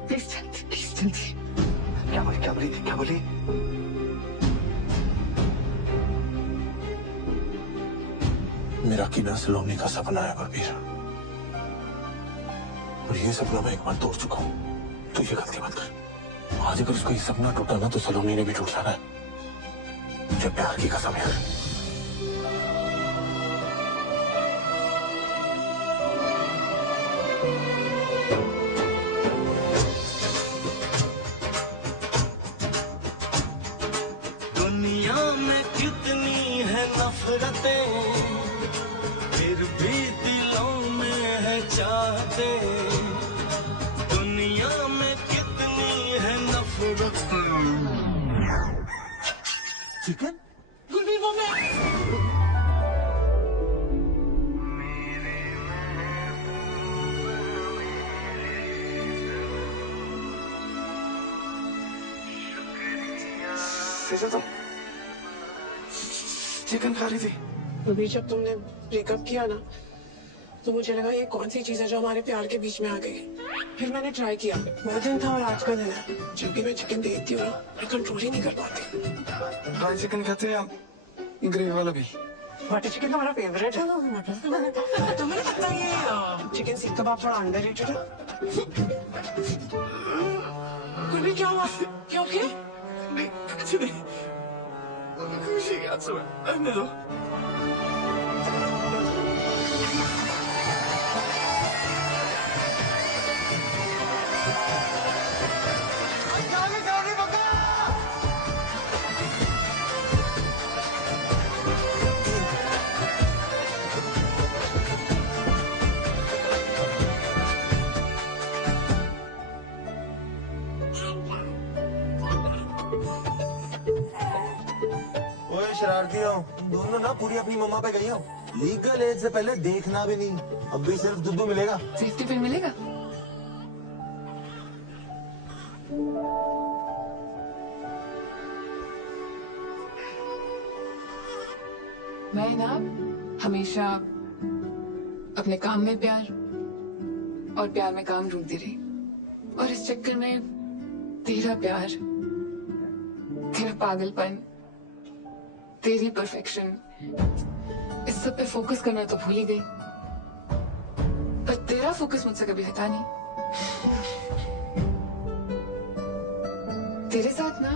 प्लीज जल्दी। क्या बोली? मेरा कीना सलोनी का सपना है गुरबीर, और ये सपना मैं एक बार तोड़ चुका हूँ। तू ये गलती मत कर। आज अगर उसका ये सपना टूटा ना, तो सलोनी ने भी टूट जाना है। मुझे प्यार की कसम है। दुनिया में कितनी है नफरतें, फिर भी दिलों में है चाहते। दुनिया में कितनी है नफरतें। चिकन? गुरबीर वो मैं। सेजल तुम चिकन खा रही थी? अभी जब तुमने ब्रेकअप किया ना, तो मुझे लगा ये कौन सी चीज है जो हमारे प्यार के बीच में आ गई। फिर मैंने ट्राई किया। वो दिन था और आज का दिन है। जब भी मैं चिकन देखती हूँ ना, मैं कंट्रोल ही नहीं कर पाती। ड्राई चिकन खाते हैं आप? ग्रेवी वाला भी? बटर चिकन हमारा फेवरेट है। तुम्हें नहीं लगता ये चिकन सीख कबाब थोड़ा अंडररेटेड है? गुरबीर क्या हुआ? क्या ओके? नहीं, कुछ नहीं। खुशी के हाथ से रहने दो। शरारती हो दोनों ना, पूरी अपनी मम्मा पे गई हो। लीगल एज से पहले देखना भी नहीं। अब भी सिर्फ दुद्धू मिलेगा। सेफ्टी पिन मिलेगा? मैं ना हमेशा अपने काम में प्यार और प्यार में काम ढूंढती रही, और इस चक्कर में तेरा प्यार, तेरा पागलपन, तेरी परफेक्शन, इस सब पे फोकस करना तो भूल ही गई। पर तेरा फोकस मुझसे कभी हटा नहीं। तेरे साथ ना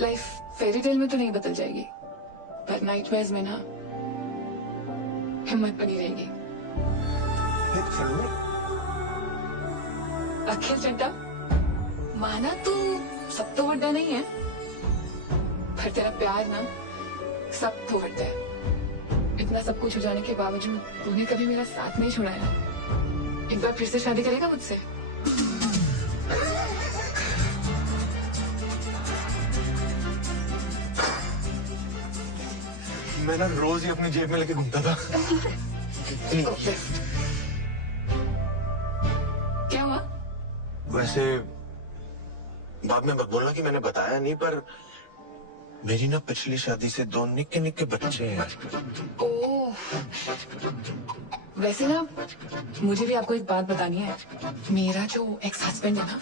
लाइफ फेरी टेल में तो नहीं बदल जाएगी, पर नाइटमेयर्स में ना हिम्मत बनी रहेगी। अखिल चड्डा, माना तू सब तो बड़ा नहीं है, पर तेरा प्यार ना सब तो बड़ा है। इतना सब कुछ हो जाने के बावजूद तूने कभी मेरा साथ नहीं छोड़ा है। एक बार फिर से शादी करेगा मुझसे? मैं ना रोज ही अपनी जेब में लेके घूमता था। क्या हुआ? वैसे बाद में मत बोलना कि मैंने बताया नहीं, पर मेरी ना पिछली शादी से 2 निक्के निक्के बच्चे हैं। ओह, वैसे ना मुझे भी आपको एक बात बतानी है। मेरा जो एक्स हस्बैंड है ना,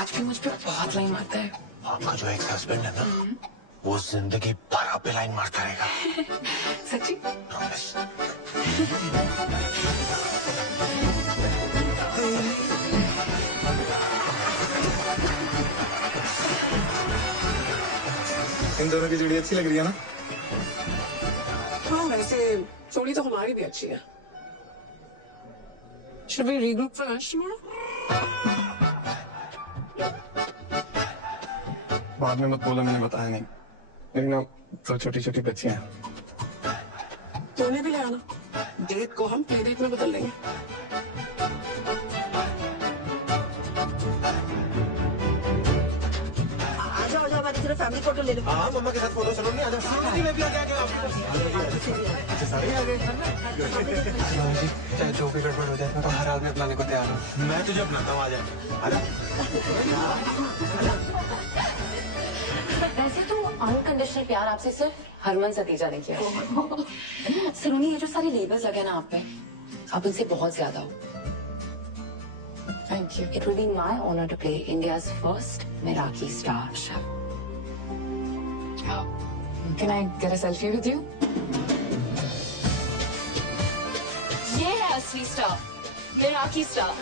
आज भी मुझ पे बहुत लाइन मारता है। आपका जो एक्स हस्बैंड है ना, वो जिंदगी भर आप पे लाइन मारता रहेगा। सच्ची? प्रॉमिस। इन दोनों की जोड़ी अच्छी लग रही है ना? हाँ, वैसे जोड़ी तो हमारी भी अच्छी है। Should we regroup for lunch tomorrow? बाद में मत बोला, मैंने बताया नहीं। मेरी ना दो छोटी छोटी बच्चियां हैं। तो उन्हें भी ले आना। डेट को हम प्ले डेट में बदल लेंगे। फैमिली फोटो ले लो। हाँ, मम्मा के साथ फोटो चलो नहीं, आ जाओ। मैं भी आ गया। सारे आ गए। चाहे जो भी गड़बड़ हो जाए, मैं तो हर हाल में अपनाने को तैयार हूँ। मैं तुझे अपनाता हूँ, आ जा। वैसे तो अनकंडीशनल प्यार आपसे सिर्फ हरमन सतीजा ने किया। सलोनी, ये जो सारे लेबल्स लगे ना आप पे, आप उनसे बहुत ज्यादा हो। Thank you. It will be my honor to play India's first Merathi star. Can I get a selfie with you? ये है असली स्टार, मेराठी स्टार।